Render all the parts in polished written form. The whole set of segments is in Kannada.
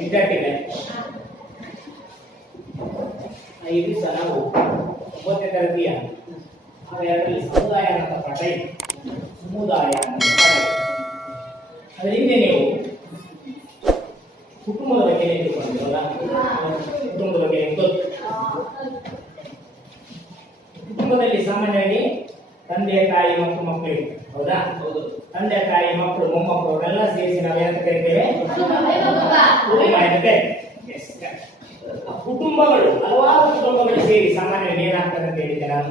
ವಿದ್ಯಾರ್ಥಿಗಳೇ, ಈ ದಿವಸ ನಾವು 9ನೇ ತರಗತಿಯ ಎರಡರಲ್ಲಿ ಸಮುದಾಯ ಅಂತ ಪಾಠ ಇದೆ. ಸಮುದಾಯ ಅಂತ ಪಾಠ ಇದೆ. ಅದರ ಹಿಂದೆ ನೀವು ಕುಟುಂಬದ ಬಗ್ಗೆ ತಿಳ್ಕೊಂಡಿರಲ್ಲ. ಕುಟುಂಬದ ಬಗ್ಗೆ ಗೊತ್ತು. ಕುಟುಂಬದಲ್ಲಿ ಸಾಮಾನ್ಯವಾಗಿ ತಂದೆ ತಾಯಿ ಮತ್ತು ಮಕ್ಕಳು ಇರ್ತಾರೆ. ಹೌದಾ? ಹೌದು. ತಂದೆ ತಾಯಿ ಮಕ್ಕಳು ಮೊಮ್ಮಕ್ಕಳು ಅವರೆಲ್ಲ ಸೇರಿಸಿ ನಾವು ಏನಂತ ಕರಿತೇವೆ? ಕುಟುಂಬ ಅಂತ ಕರಿತೇವೆ. ಕುಟುಂಬಗಳು, ಹಲವಾರು ಕುಟುಂಬಗಳು ಸೇರಿ ಸಾಮಾನ್ಯವಾಗಿ ಏನಾಗ್ತದೆ ಅಂತ ಹೇಳಿದ್ರೆ ನಾನು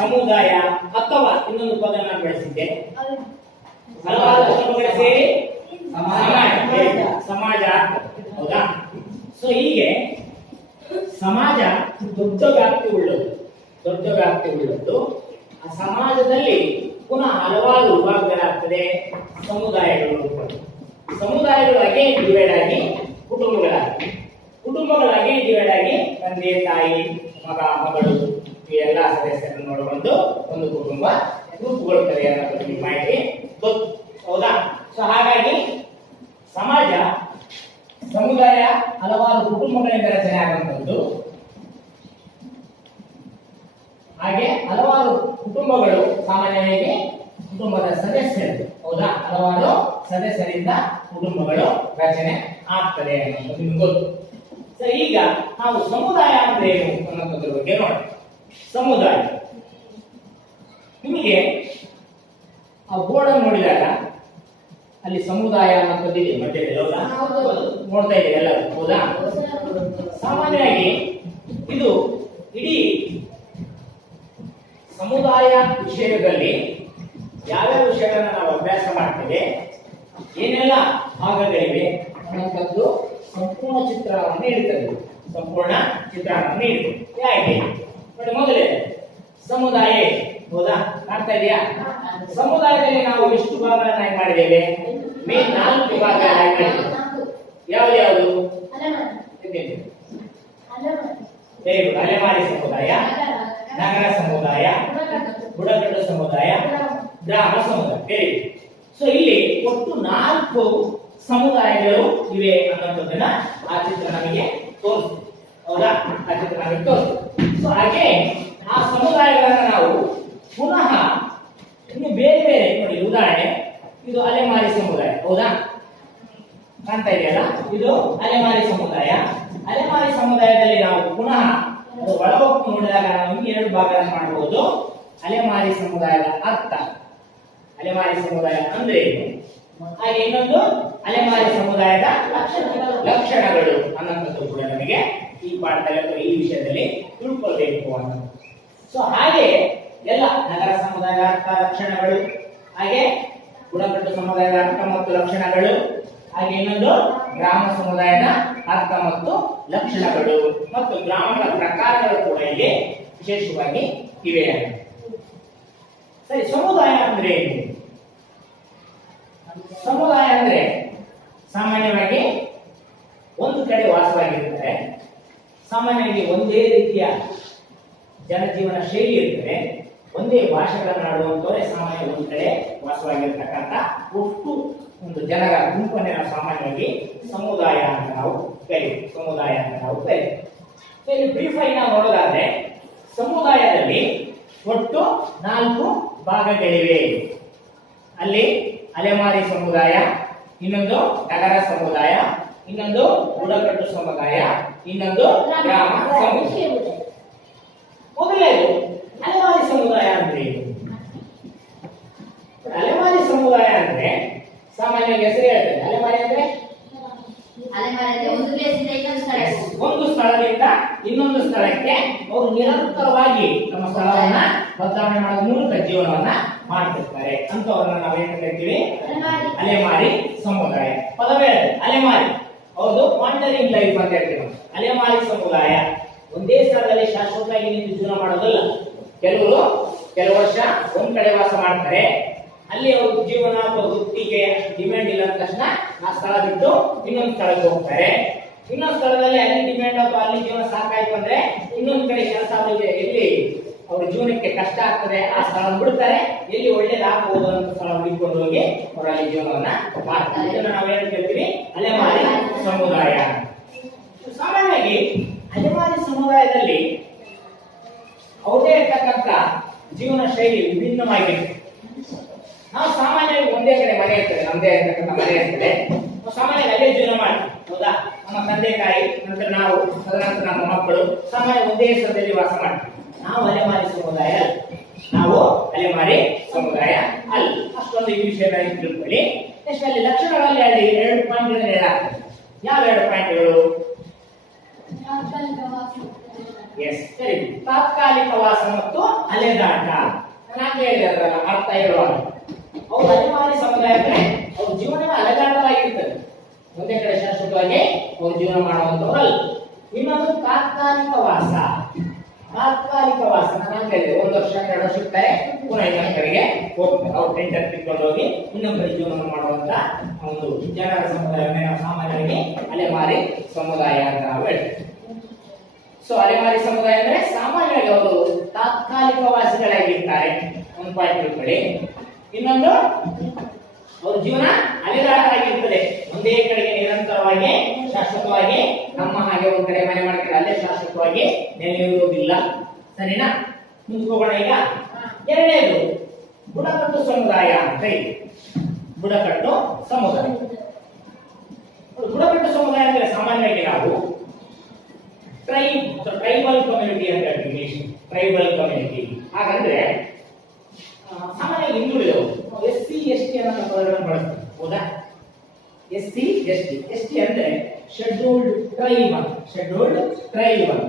ಸಮುದಾಯ ಅಥವಾ ಇನ್ನೊಂದು ಪದ ನಾನು ಬಳಸಿದ್ದೆ, ಹಲವಾರು ಕುಟುಂಬಗಳು ಸೇರಿ ಸಮಾಜ ಆಗ್ತದೆ. ಹೌದಾ? ಸೊ ಹೀಗೆ ಸಮಾಜ ದೊಡ್ಡ ವ್ಯಾಪ್ತಿ ಉಳ್ಳದ್ದು. ಆ ಸಮಾಜದಲ್ಲಿ ಪುನಃ ಹಲವಾರು ವಿಭಾಗಗಳಾಗ್ತದೆ, ಸಮುದಾಯಗಳು ಅಗೇನ್ ಡಿವೈಡ್ ಆಗಿ ಕುಟುಂಬಗಳಾಗಿ ಡಿವೈಡ್ ಆಗಿ ತಂದೆ ತಾಯಿ ಮಗ ಮಗಳು ಈ ಎಲ್ಲ ಸದಸ್ಯರನ್ನು ನೋಡಿಕೊಂಡು ಒಂದು ಕುಟುಂಬ ರೂಪುಗೊಳ್ಳುತ್ತದೆ ಅನ್ನೋದು ನಿಮ್ಮ ಮಾಹಿತಿ ಗೊತ್ತು. ಹೌದಾ? ಸೊ ಹಾಗಾಗಿ ಸಮುದಾಯ ಹಲವಾರು ಕುಟುಂಬಗಳಿಂದ ರಚನೆ ಆಗುವಂಥದ್ದು. ಹಾಗೆ ಹಲವಾರು ಕುಟುಂಬಗಳು ಸಾಮಾನ್ಯವಾಗಿ ಕುಟುಂಬದ ಸದಸ್ಯರು. ಹೌದಾ? ಹಲವಾರು ಸದಸ್ಯರಿಂದ ಕುಟುಂಬಗಳು ರಚನೆ ಆಗ್ತದೆ ಅನ್ನೋದು ನಿಮ್ಗೆ ಗೊತ್ತು. ಸರಿ, ಈಗ ನಾವು ಸಮುದಾಯ ಅಂದ್ರೆ ಏನು ಅನ್ನೋದ್ರ ಬಗ್ಗೆ ನೋಡಿ. ಸಮುದಾಯ ನಿಮಗೆ ಆ ಬೋರ್ಡ್ ಅನ್ನು ನೋಡಿದಾಗ ಅಲ್ಲಿ ಸಮುದಾಯ ಅನ್ನೋದು ಇದೆ ಮಧ್ಯದಲ್ಲಿ. ನೋಡ್ತಾ ಇದ್ದೀವಿ ಎಲ್ಲರೂ. ಹೌದಾ? ಸಾಮಾನ್ಯವಾಗಿ ಇದು ಇಡೀ ಸಮುದಾಯ ವಿಷಯದಲ್ಲಿ ಯಾವ್ಯಾವ ವಿಷಯಗಳನ್ನ ನಾವು ಅಭ್ಯಾಸ ಮಾಡ್ತೇವೆ, ಏನೆಲ್ಲ ಭಾಗಗಳಿವೆ ಅನ್ನೋಂಥದ್ದು ಸಂಪೂರ್ಣ ಚಿತ್ರವನ್ನು ನೀಡುತ್ತದೆ. ಹೇಗೆ ನೋಡಿ, ಮೊದಲೇ ಸಮುದಾಯ. ಹೌದಾ? ಕಾಣ್ತಾ ಇದೆಯಾ? ಸಮುದಾಯದಲ್ಲಿ ನಾವು ಎಷ್ಟು ಭಾಗಗಳನ್ನಾಗಿ ಮಾಡಿದ್ದೇವೆ? ಮೇನ್ 4 ವಿಭಾಗಗಳಾಗಿ ಮಾಡಿದ್ದೇವೆ. ಯಾವ್ದು? ಅಲೆಮಾರಿ ಸಮುದಾಯ, ನಗರ ಸಮುದಾಯ, ಬುಡಕಟ್ಟು ಸಮುದಾಯ, ಗ್ರಾಮ ಸಮುದಾಯ. ಸೊ ಇಲ್ಲಿ ಒಟ್ಟು 4 ಸಮುದಾಯಗಳು ಇವೆ ಅನ್ನೋದನ್ನ ಆ ಚಿತ್ರ ನಮಗೆ ತೋರಿಸ್ತದೆ. ಹೌದಾ? ಆ ಚಿತ್ರ ನಮಗೆ ತೋರಿಸ್ತದೆ. ಸೊ ಹಾಗೆ ಆ ಸಮುದಾಯಗಳನ್ನ ನಾವು ಪುನಃ ಇನ್ನು ಬೇರೆ ನೋಡಿ. ಉದಾಹರಣೆ, ಇದು ಅಲೆಮಾರಿ ಸಮುದಾಯ. ಹೌದಾ? ಕಾಣ್ತಾ ಇದೆಯಲ್ಲ? ಇದು ಅಲೆಮಾರಿ ಸಮುದಾಯದಲ್ಲಿ ನಾವು ಪುನಃ ಒಳಗೊಟ್ಟು ನೋಡಿದಾಗ ನಾವು 2 ಭಾಗಗಳನ್ನು ಮಾಡಬಹುದು. ಅಲೆಮಾರಿ ಸಮುದಾಯದ ಅರ್ಥ, ಅಲೆಮಾರಿ ಸಮುದಾಯ ಅಂದ್ರೆ ಏನು, ಹಾಗೆ ಇನ್ನೊಂದು ಅಲೆಮಾರಿ ಸಮುದಾಯದ ಲಕ್ಷಣಗಳು ಅನ್ನೋದು ಕೂಡ ನಮಗೆ ಈ ಪಾಠದಲ್ಲಿ ಅಥವಾ ಈ ವಿಷಯದಲ್ಲಿ ತಿಳ್ಕೊಳ್ಬೇಕು ಅನ್ನೋದು. ಸೊ ಹಾಗೆ ಎಲ್ಲ ನಗರ ಸಮುದಾಯದ ಅರ್ಥ, ಲಕ್ಷಣಗಳು, ಹಾಗೆ ಬುಡಕಟ್ಟು ಸಮುದಾಯದ ಅರ್ಥ ಮತ್ತು ಲಕ್ಷಣಗಳು, ಹಾಗೆ ಇನ್ನೊಂದು ಗ್ರಾಮ ಸಮುದಾಯದ ಅರ್ಥ ಮತ್ತು ಲಕ್ಷಣಗಳು, ಮತ್ತು ಗ್ರಾಮಗಳ ಪ್ರಕಾರಗಳು ಕೂಡ ಇಲ್ಲಿ ವಿಶೇಷವಾಗಿ ಇವೆ. ಸರಿ, ಸಮುದಾಯ ಅಂದ್ರೆ ಏನು? ಸಮುದಾಯ ಅಂದ್ರೆ ಸಾಮಾನ್ಯವಾಗಿ ಒಂದು ಕಡೆ ವಾಸವಾಗಿರ್ತಾರೆ. ಸಾಮಾನ್ಯವಾಗಿ ಒಂದೇ ರೀತಿಯ ಜನಜೀವನ ಶೈಲಿ ಇರ್ತದೆ. ಒಂದೇ ಭಾಷೆಗಳನ್ನು ಆಡುವಂತವರೇ ಸಾಮಾನ್ಯ ಒಂದು ಕಡೆ ವಾಸವಾಗಿರ್ತಕ್ಕಂಥ ಒಟ್ಟು ಒಂದು ಜನರ ಗುಂಪನ್ನೇ ನಾವು ಸಾಮಾನ್ಯವಾಗಿ ಸಮುದಾಯ ಅಂತ ನಾವು ಕರೀತೀವಿ. ಇಲ್ಲಿ ಬ್ರೀಫ್ ಆಗಿ ನಾವು ನೋಡೋದಾದ್ರೆ, ಸಮುದಾಯದಲ್ಲಿ ಒಟ್ಟು 4 ಭಾಗಗಳಿವೆ. ಅಲ್ಲಿ ಅಲೆಮಾರಿ ಸಮುದಾಯ, ಇನ್ನೊಂದು ನಗರ ಸಮುದಾಯ, ಇನ್ನೊಂದು ಬುಡಕಟ್ಟು ಸಮುದಾಯ, ಇನ್ನೊಂದು ಗ್ರಾಮ ಸಮುದಾಯ. ಮೊದಲನೇದು ಅಲೆಮಾರಿ ಸಮುದಾಯ ಅಂದ್ರೆ ಏನು? ಅಲೆಮಾರಿ ಸಮುದಾಯ ಅಂದ್ರೆ ಸಾಮಾನ್ಯವಾಗಿ ಹೆಸರು ಹೇಳ್ತದೆ. ಅಲೆಮಾರಿ ಅಂದ್ರೆ ಒಂದು ಸ್ಥಳದಿಂದ ಇನ್ನೊಂದು ಸ್ಥಳಕ್ಕೆ ಅವರು ನಿರಂತರವಾಗಿ ತಮ್ಮ ಸ್ಥಳವನ್ನ ಬದಲಾವಣೆ ಮಾಡುವ ಮೂಲಕ ಜೀವನವನ್ನ ಮಾಡ್ತಿರ್ತಾರೆ. ಅಂತವರನ್ನ ನಾವೇನು ಕರಿತೀವಿ? ಅಲೆಮಾರಿ ಸಮುದಾಯ. ಪದವೇ ಅಲೆಮಾರಿ. ಹೌದು, ವಾಂಡರಿಂಗ್ ಲೈಫ್ ಅಂತ ಹೇಳ್ತೀವಿ. ಅಲೆಮಾರಿ ಸಮುದಾಯ ಒಂದೇ ಸ್ಥಳದಲ್ಲಿ ಶಾಶ್ವತವಾಗಿ ನಿಂತು ಜೀವನ ಮಾಡೋದಲ್ಲ. ಕೆಲವು ವರ್ಷ ಒಂದ್ ಕಡೆ ವಾಸ ಮಾಡ್ತಾರೆ. ಅಲ್ಲಿ ಅವ್ರ ಜೀವನ ಅಥವಾ ವೃತ್ತಿಗೆ ಡಿಮ್ಯಾಂಡ್ ಇಲ್ಲ ಅಂದ ತಕ್ಷಣ ಆ ಸ್ಥಳ ಬಿಟ್ಟು ಇನ್ನೊಂದು ಸ್ಥಳಕ್ಕೆ ಹೋಗ್ತಾರೆ. ಇನ್ನೊಂದು ಸ್ಥಳದಲ್ಲಿ ಅಲ್ಲಿ ಡಿಮ್ಯಾಂಡ್ ಅಥವಾ ಅಲ್ಲಿ ಜೀವನ ಸಾಕಾಯ್ತು ಅಂದ್ರೆ ಇನ್ನೊಂದು ಕಡೆ ಕೆಲಸ ಅವರಿಗೆ ಎಲ್ಲಿ ಅವ್ರ ಜೀವನಕ್ಕೆ ಕಷ್ಟ ಆಗ್ತದೆ ಆ ಸ್ಥಳ ಬಿಡ್ತಾರೆ, ಎಲ್ಲಿ ಒಳ್ಳೇದಾಗಬಹುದು ಅಂತ ಸ್ಥಳ ಹುಡುಕೊಂಡು ಹೋಗಿ ಅವರ ಅಲ್ಲಿ ಜೀವನವನ್ನ ಮಾಡ್ತಾರೆ. ಇದನ್ನ ನಾವೇನು ಕೇಳ್ತೀವಿ, ಅಲೆಮಾರಿ ಸಮುದಾಯ. ಸಾಮಾನ್ಯವಾಗಿ ಅಲೆಮಾರಿ ಸಮುದಾಯದಲ್ಲಿ ಅವ್ರದೇ ಇರ್ತಕ್ಕಂಥ ಜೀವನ ಶೈಲಿ ವಿಭಿನ್ನವಾಗಿದೆ. ನಾವು ಸಾಮಾನ್ಯವಾಗಿ ಒಂದೇ ಕಡೆ ಮನೆ ಇರ್ತದೆ, ನಮ್ಮದೇ ಇರ್ತಕ್ಕಂಥ ಮನೆ ಇರ್ತದೆ, ಸಾಮಾನ್ಯವಾಗಿ ಅಲ್ಲೇ ಜೀವನ ಮಾಡಿ, ಹೌದಾ? ನಮ್ಮ ತಂದೆ ತಾಯಿ, ನಂತರ ನಾವು, ತದನಂತರ ನಮ್ಮ ಮಕ್ಕಳು ಸಾಮಾನ್ಯ ಒಂದೇ ಸ್ಥಳದಲ್ಲಿ ವಾಸ ಮಾಡ್ತೀವಿ. ನಾವು ಅಲೆಮಾರಿ ಸಮುದಾಯ ಅಲ್ಲ, ನಾವು ಅಲೆಮಾರಿ ಸಮುದಾಯ ಅಲ್ಲ. ಅಷ್ಟೊಂದು ಈ ವಿಷಯಗಳನ್ನು ತಿಳ್ಕೊಳ್ಳಿ. ನೆಕ್ಸ್ಟ್ ಅಲ್ಲಿ ಲಕ್ಷಣಗಳಲ್ಲಿ ಅಲ್ಲಿ 2 ಪಾಯಿಂಟ್ಗಳನ್ನು ಹೇಳಲಾಗ್ತದೆ. ಯಾವ 2 ಪಾಯಿಂಟ್ಗಳು? ಎಸ್, ಸರಿ. ತಾತ್ಕಾಲಿಕ ವಾಸ ಮತ್ತು ಅಲೆದಾಟ. ನಾನು ಹೇಳಿದ್ರಲ್ಲ ಅರ್ಥ ಹೇಳುವಾಗ, ಅವ್ರು ಅಲೆಮಾರಿ ಸಮುದಾಯ ಅಂದ್ರೆ ಅವ್ರ ಜೀವನವೇ ಅಲೆದಾಟವಾಗಿರ್ತದೆ, ಒಂದೇ ಕಡೆ ಶಾಶ್ವತವಾಗಿ ಅವ್ರು ಜೀವನ ಮಾಡುವಂತವರಲ್ಲ. ಇನ್ನೊಂದು ತಾತ್ಕಾಲಿಕ ವಾಸ. ತಾತ್ಕಾಲಿಕ ವಾಸ ನಾನು ಹೇಳಿದೆ, 1 ವರ್ಷ 2 ವರ್ಷ ಇರ್ತಾರೆ, ಪುನಃ ಇನ್ನೊಂದು ಕಡೆಗೆ ಹೋಗ್ತಾರೆ. ಅವ್ರು ಟೆಂಟ್ ತಿಳ್ಕೊಂಡು ಹೋಗಿ ಇನ್ನೊಂದು ಕಡೆ ಜೀವನ ಮಾಡುವಂತ ಒಂದು ಜನರ ಸಮುದಾಯವನ್ನೇ ನಾವು ಸಾಮಾನ್ಯವಾಗಿ ಅಲೆಮಾರಿ ಸಮುದಾಯ ಅಂತ ನಾವು ಹೇಳ್ತೀವಿ. ಸೊ ಅಲೆಮಾರಿ ಸಮುದಾಯ ಅಂದ್ರೆ ಸಾಮಾನ್ಯವಾಗಿ ಅವರು ತಾತ್ಕಾಲಿಕ ವಾಸಿಗಳಾಗಿರ್ತಾರೆ, ಒಂದು ಪಾಯಿಂಟ್ ತಿಳ್ಕೊಳ್ಳಿ. ಇನ್ನೊಂದು ಅವ್ರ ಜೀವನ ಅಲೆದಾಟವಾಗಿರ್ತದೆ, ಒಂದೇ ಕಡೆಗೆ ನಿರಂತರವಾಗಿ ಶಾಶ್ವತವಾಗಿ ನಮ್ಮ ಹಾಗೆ ಒಂದ್ ಕಡೆ ಮನೆ ಮಾಡ್ತಾರೆ, ಅಲ್ಲೇ ಶಾಶ್ವತವಾಗಿ ನೆಲೆಯುವುದಿಲ್ಲ. ಸರಿನಾ? ಮುಂದಕ್ಕೆ ಹೋಗೋಣ. ಈಗ ಎರಡನೇದು ಬುಡಕಟ್ಟು ಸಮುದಾಯ ಅಂತ ಇದೆ. ಬುಡಕಟ್ಟು ಸಮುದಾಯ. ಬುಡಕಟ್ಟು ಸಮುದಾಯ ಅಂದ್ರೆ ಸಾಮಾನ್ಯವಾಗಿ ನಾವು ಟ್ರೈಬಲ್ ಕಮ್ಯುನಿಟಿ ಅಂತ ಹೇಳ್ತೀವಿ. ಟ್ರೈಬಲ್ ಕಮ್ಯುನಿಟಿ ಹಾಗಂದ್ರೆ ಸಾಮಾನ್ಯ ಹಿಂದುಳಿದವರು SC ST ಅನ್ನೋ ಪದಗಳನ್ನು ಬಳಸ್ತಾರೆ, ಹೌದಾ? SC ST ಅಂದ್ರೆ ಶೆಡ್ಯೂಲ್ಡ್ ಟ್ರೈಬ್ ಅಂತ. ಶೆಡ್ಯೂಲ್ಡ್ ಟ್ರೈಬ್ ಅಂತ.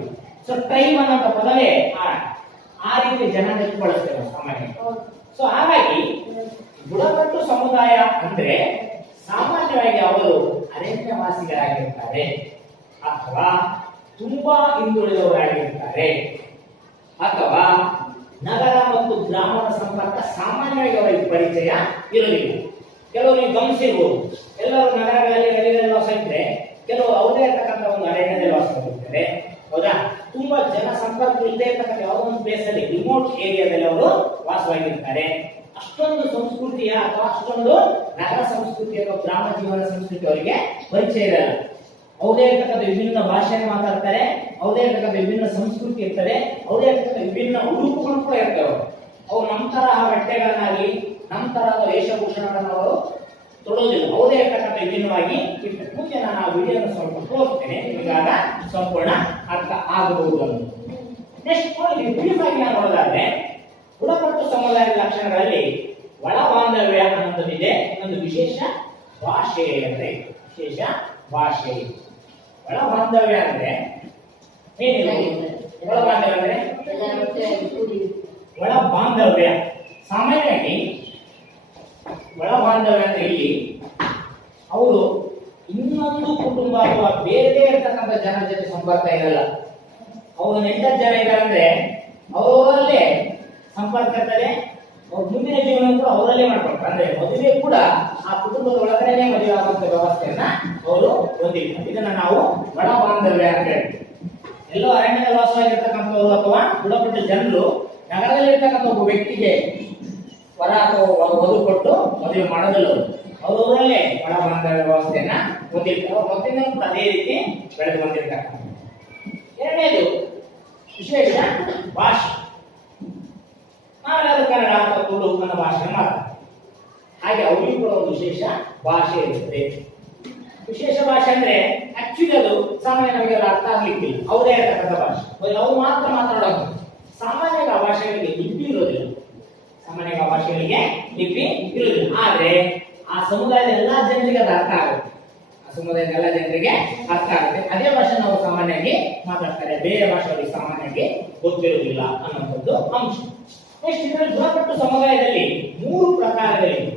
ಸೊ ಟ್ರೈಬ್ ಅನ್ನೋ ಪದವೇ ಆ ರೀತಿ ಜನಾಂಗಕ್ಕೆ ಬಳಸ್ತೇವೆ ಸಾಮಾನ್ಯ. ಸೊ ಹಾಗಾಗಿ ಬುಡಕಟ್ಟು ಸಮುದಾಯ ಅಂದ್ರೆ ಸಾಮಾನ್ಯವಾಗಿ ಅವರು ಅರಣ್ಯವಾಸಿಗಳಾಗಿರ್ತಾರೆ ಅಥವಾ ತುಂಬಾ ಹಿಂದುಳಿದವರಾಗಿರ್ತಾರೆ ಅಥವಾ ನಗರ ಮತ್ತು ಗ್ರಾಮದ ಸಂಪರ್ಕ ಸಾಮಾನ್ಯವಾಗಿ ಅವರಿಗೆ ಪರಿಚಯ ಇರಲಿಲ್ಲ. ಕೆಲವರು ನೀವು ಗಮನಿಸಿರ್ಬೋದು, ಎಲ್ಲರೂ ನಗರಗಳಲ್ಲಿ ಹಳ್ಳಿಗಳಲ್ಲಿ ವಾಸ ಇದ್ರೆ ಕೆಲವರು ಅವರೇ ಇರ್ತಕ್ಕಂಥ ಒಂದು ಅರಣ್ಯದಲ್ಲಿ ವಾಸ ಮಾಡಿರ್ತಾರೆ, ಹೌದಾ? ತುಂಬಾ ಜನ ಸಂಪರ್ಕ ಇಲ್ಲದೆ ಇರ್ತಕ್ಕಂಥ ಯಾವುದೋ ಒಂದು ಪ್ಲೇಸ್ ಅಲ್ಲಿ ರಿಮೋಟ್ ಏರಿಯಾದಲ್ಲಿ ಅವರು ವಾಸವಾಗಿರ್ತಾರೆ. ಅಷ್ಟೊಂದು ಸಂಸ್ಕೃತಿಯ ಅಥವಾ ಅಷ್ಟೊಂದು ನಗರ ಸಂಸ್ಕೃತಿ ಅಥವಾ ಗ್ರಾಮ ಜೀವನ ಸಂಸ್ಕೃತಿ ಅವರಿಗೆ ಪರಿಚಯ ಇರಲ್ಲ. ಅವರೇ ಇರ್ತಕ್ಕಂಥ ವಿಭಿನ್ನ ಭಾಷೆಯನ್ನು ಮಾತಾಡ್ತಾರೆ, ಅವರೇ ಇರ್ತಕ್ಕಂಥ ವಿಭಿನ್ನ ಸಂಸ್ಕೃತಿ ಇರ್ತದೆ, ಅವರೇ ಇರ್ತಕ್ಕಂಥ ವಿಭಿನ್ನ ಉಡುಪುಗಳು ಕೂಡ ಇರ್ತವೆ. ಅವ್ರು ನಮ್ಮ ತರಹ ಬಟ್ಟೆಗಳನ್ನಾಗಿ ನಮ್ಮ ತರಹದ ವೇಷಭೂಷಣಗಳನ್ನು ಅವರು ತೊಡೋದಿಲ್ಲ, ಅವರೇ ಇರ್ತಕ್ಕಂಥ ವಿಭಿನ್ನವಾಗಿ ಇರ್ತದೆ. ಮುಂದೆ ನಾನು ಆ ವಿಡಿಯೋನ ಸ್ವಲ್ಪ ತೋರಿಸ್ತೇನೆ, ನಿಮಗಾಗ ಸಂಪೂರ್ಣ ಅರ್ಥ ಆಗಬಹುದು ಅಂತ. ನೆಕ್ಸ್ಟ್ ಬ್ರೀಫ್ ಆಗಿ ನಾನು ನೋಡೋದಾದ್ರೆ ಬುಡಕಟ್ಟು ಸಮುದಾಯದ ಲಕ್ಷಣಗಳಲ್ಲಿ ಒಳ ಬಾಂಧವ್ಯ ಅನ್ನೋದಿದೆ, ಇನ್ನೊಂದು ವಿಶೇಷ ಭಾಷೆ ಅಂದ್ರೆ ವಿಶೇಷ ಭಾಷೆ. ಒಳ ಬಾಂಧವ್ಯ ಅಂದ್ರೆ ಏನಿದೆ? ಒಳ ಬಾಂಧವ್ಯ ಅಂದ್ರೆ ಒಳ ಬಾಂಧವ್ಯ ಸಾಮಾನ್ಯವಾಗಿ ಒಳ ಬಾಂಧವ್ಯ ಅಂದ್ರೆ ಇಲ್ಲಿ ಅವರು ಇನ್ನೊಂದು ಕುಟುಂಬ ಅಥವಾ ಬೇರೆ ಇರ್ತಕ್ಕಂಥ ಜನರ ಜೊತೆ ಸಂಪರ್ಕ ಇರಲ್ಲ. ಅವರು 8 ಜನ ಇದ್ದಾರೆ, ಅವರಲ್ಲೇ ಸಂಪರ್ಕ ಇರ್ತದೆ. ಅವ್ರ ಮುಂದಿನ ಜೀವನ ಕೂಡ ಅವರಲ್ಲೇ ಮಾಡ್ಕೊಳ್ತಾರೆ. ಅಂದ್ರೆ ಮದುವೆ ಕೂಡ ಆ ಕುಟುಂಬದ ಒಳಗಡೆನೆ ಮದುವೆ ಆಗುವಂತ ವ್ಯವಸ್ಥೆಯನ್ನ ಅವರು ಹೊಂದಿದ್ದಾರೆ. ಇದನ್ನ ನಾವು ಒಳ ಬಾಂಧವ್ಯ ಅಂತ ಹೇಳ್ತೀವಿ. ಎಲ್ಲೋ ಅರಣ್ಯದಲ್ಲಿ ವಾಸವಾಗಿರ್ತಕ್ಕಂಥವ್ರು ಅಥವಾ ಬುಡಕಟ್ಟು ಜನರು ನಗರದಲ್ಲಿ ಇರ್ತಕ್ಕಂಥ ಒಬ್ಬ ವ್ಯಕ್ತಿಗೆ ವರ ಅಥವಾ ವಧು ಕೊಟ್ಟು ಮದುವೆ ಮಾಡೋದಿಲ್ಲ. ಅವರಲ್ಲೇ ಒಳ ಬಾಂಧವ್ಯ ವ್ಯವಸ್ಥೆಯನ್ನ ಹೊಂದಿರ್ತಾರೆ. ಅವ್ರ ಮೊದಲಿನ ಕೂಡ ಅದೇ ರೀತಿ ಬೆಳೆದು ಬಂದಿರ್ತಕ್ಕಂಥ. ಎರಡನೇದು ವಿಶೇಷ ಭಾಷೆ. ನಾವೆಲ್ಲರೂ ಕನ್ನಡ ಅಥವಾ ತುಳು ಅನ್ನೋ ಭಾಷೆ ಮಾತಾಡ್ತಾರೆ, ಹಾಗೆ ಅವರಿಗೂ ಕೂಡ ಒಂದು ವಿಶೇಷ ಭಾಷೆ ಇರ್ತದೆ. ವಿಶೇಷ ಭಾಷೆ ಅಂದ್ರೆ ಆಕ್ಚುಲಿ ಅದು ಸಾಮಾನ್ಯ ನಮಗೆ ಅರ್ಥ ಆಗ್ಲಿಕ್ಕಿಲ್ಲ, ಅವರೇ ಇರತಕ್ಕಂಥ ಭಾಷೆ, ಅವ್ರು ಮಾತ್ರ ಮಾತಾಡೋದು. ಸಾಮಾನ್ಯವಾಗಿ ಆ ಭಾಷೆಗಳಿಗೆ ಲಿಪಿ ಇರೋದಿಲ್ಲ, ಸಾಮಾನ್ಯವಾಗಿ ಆ ಭಾಷೆಗಳಿಗೆ ಲಿಪಿ ಇರೋದಿಲ್ಲ. ಆದ್ರೆ ಆ ಸಮುದಾಯದ ಎಲ್ಲಾ ಜನರಿಗೆ ಅದು ಅರ್ಥ ಆಗುತ್ತೆ. ಆ ಸಮುದಾಯದ ಎಲ್ಲ ಜನರಿಗೆ ಅರ್ಥ ಆಗುತ್ತೆ. ಅದೇ ಭಾಷೆ ನಾವು ಸಾಮಾನ್ಯವಾಗಿ ಮಾತಾಡ್ತಾರೆ, ಬೇರೆ ಭಾಷೆಗಳಿಗೆ ಸಾಮಾನ್ಯವಾಗಿ ಗೊತ್ತಿರುವುದಿಲ್ಲ ಅನ್ನುವಂಥದ್ದು ಅಂಶ. ನೆಕ್ಸ್ಟ್ ಇದರಲ್ಲಿ ಬುಡಕಟ್ಟು ಸಮುದಾಯದಲ್ಲಿ 3 ಪ್ರಕಾರಗಳಿವೆ.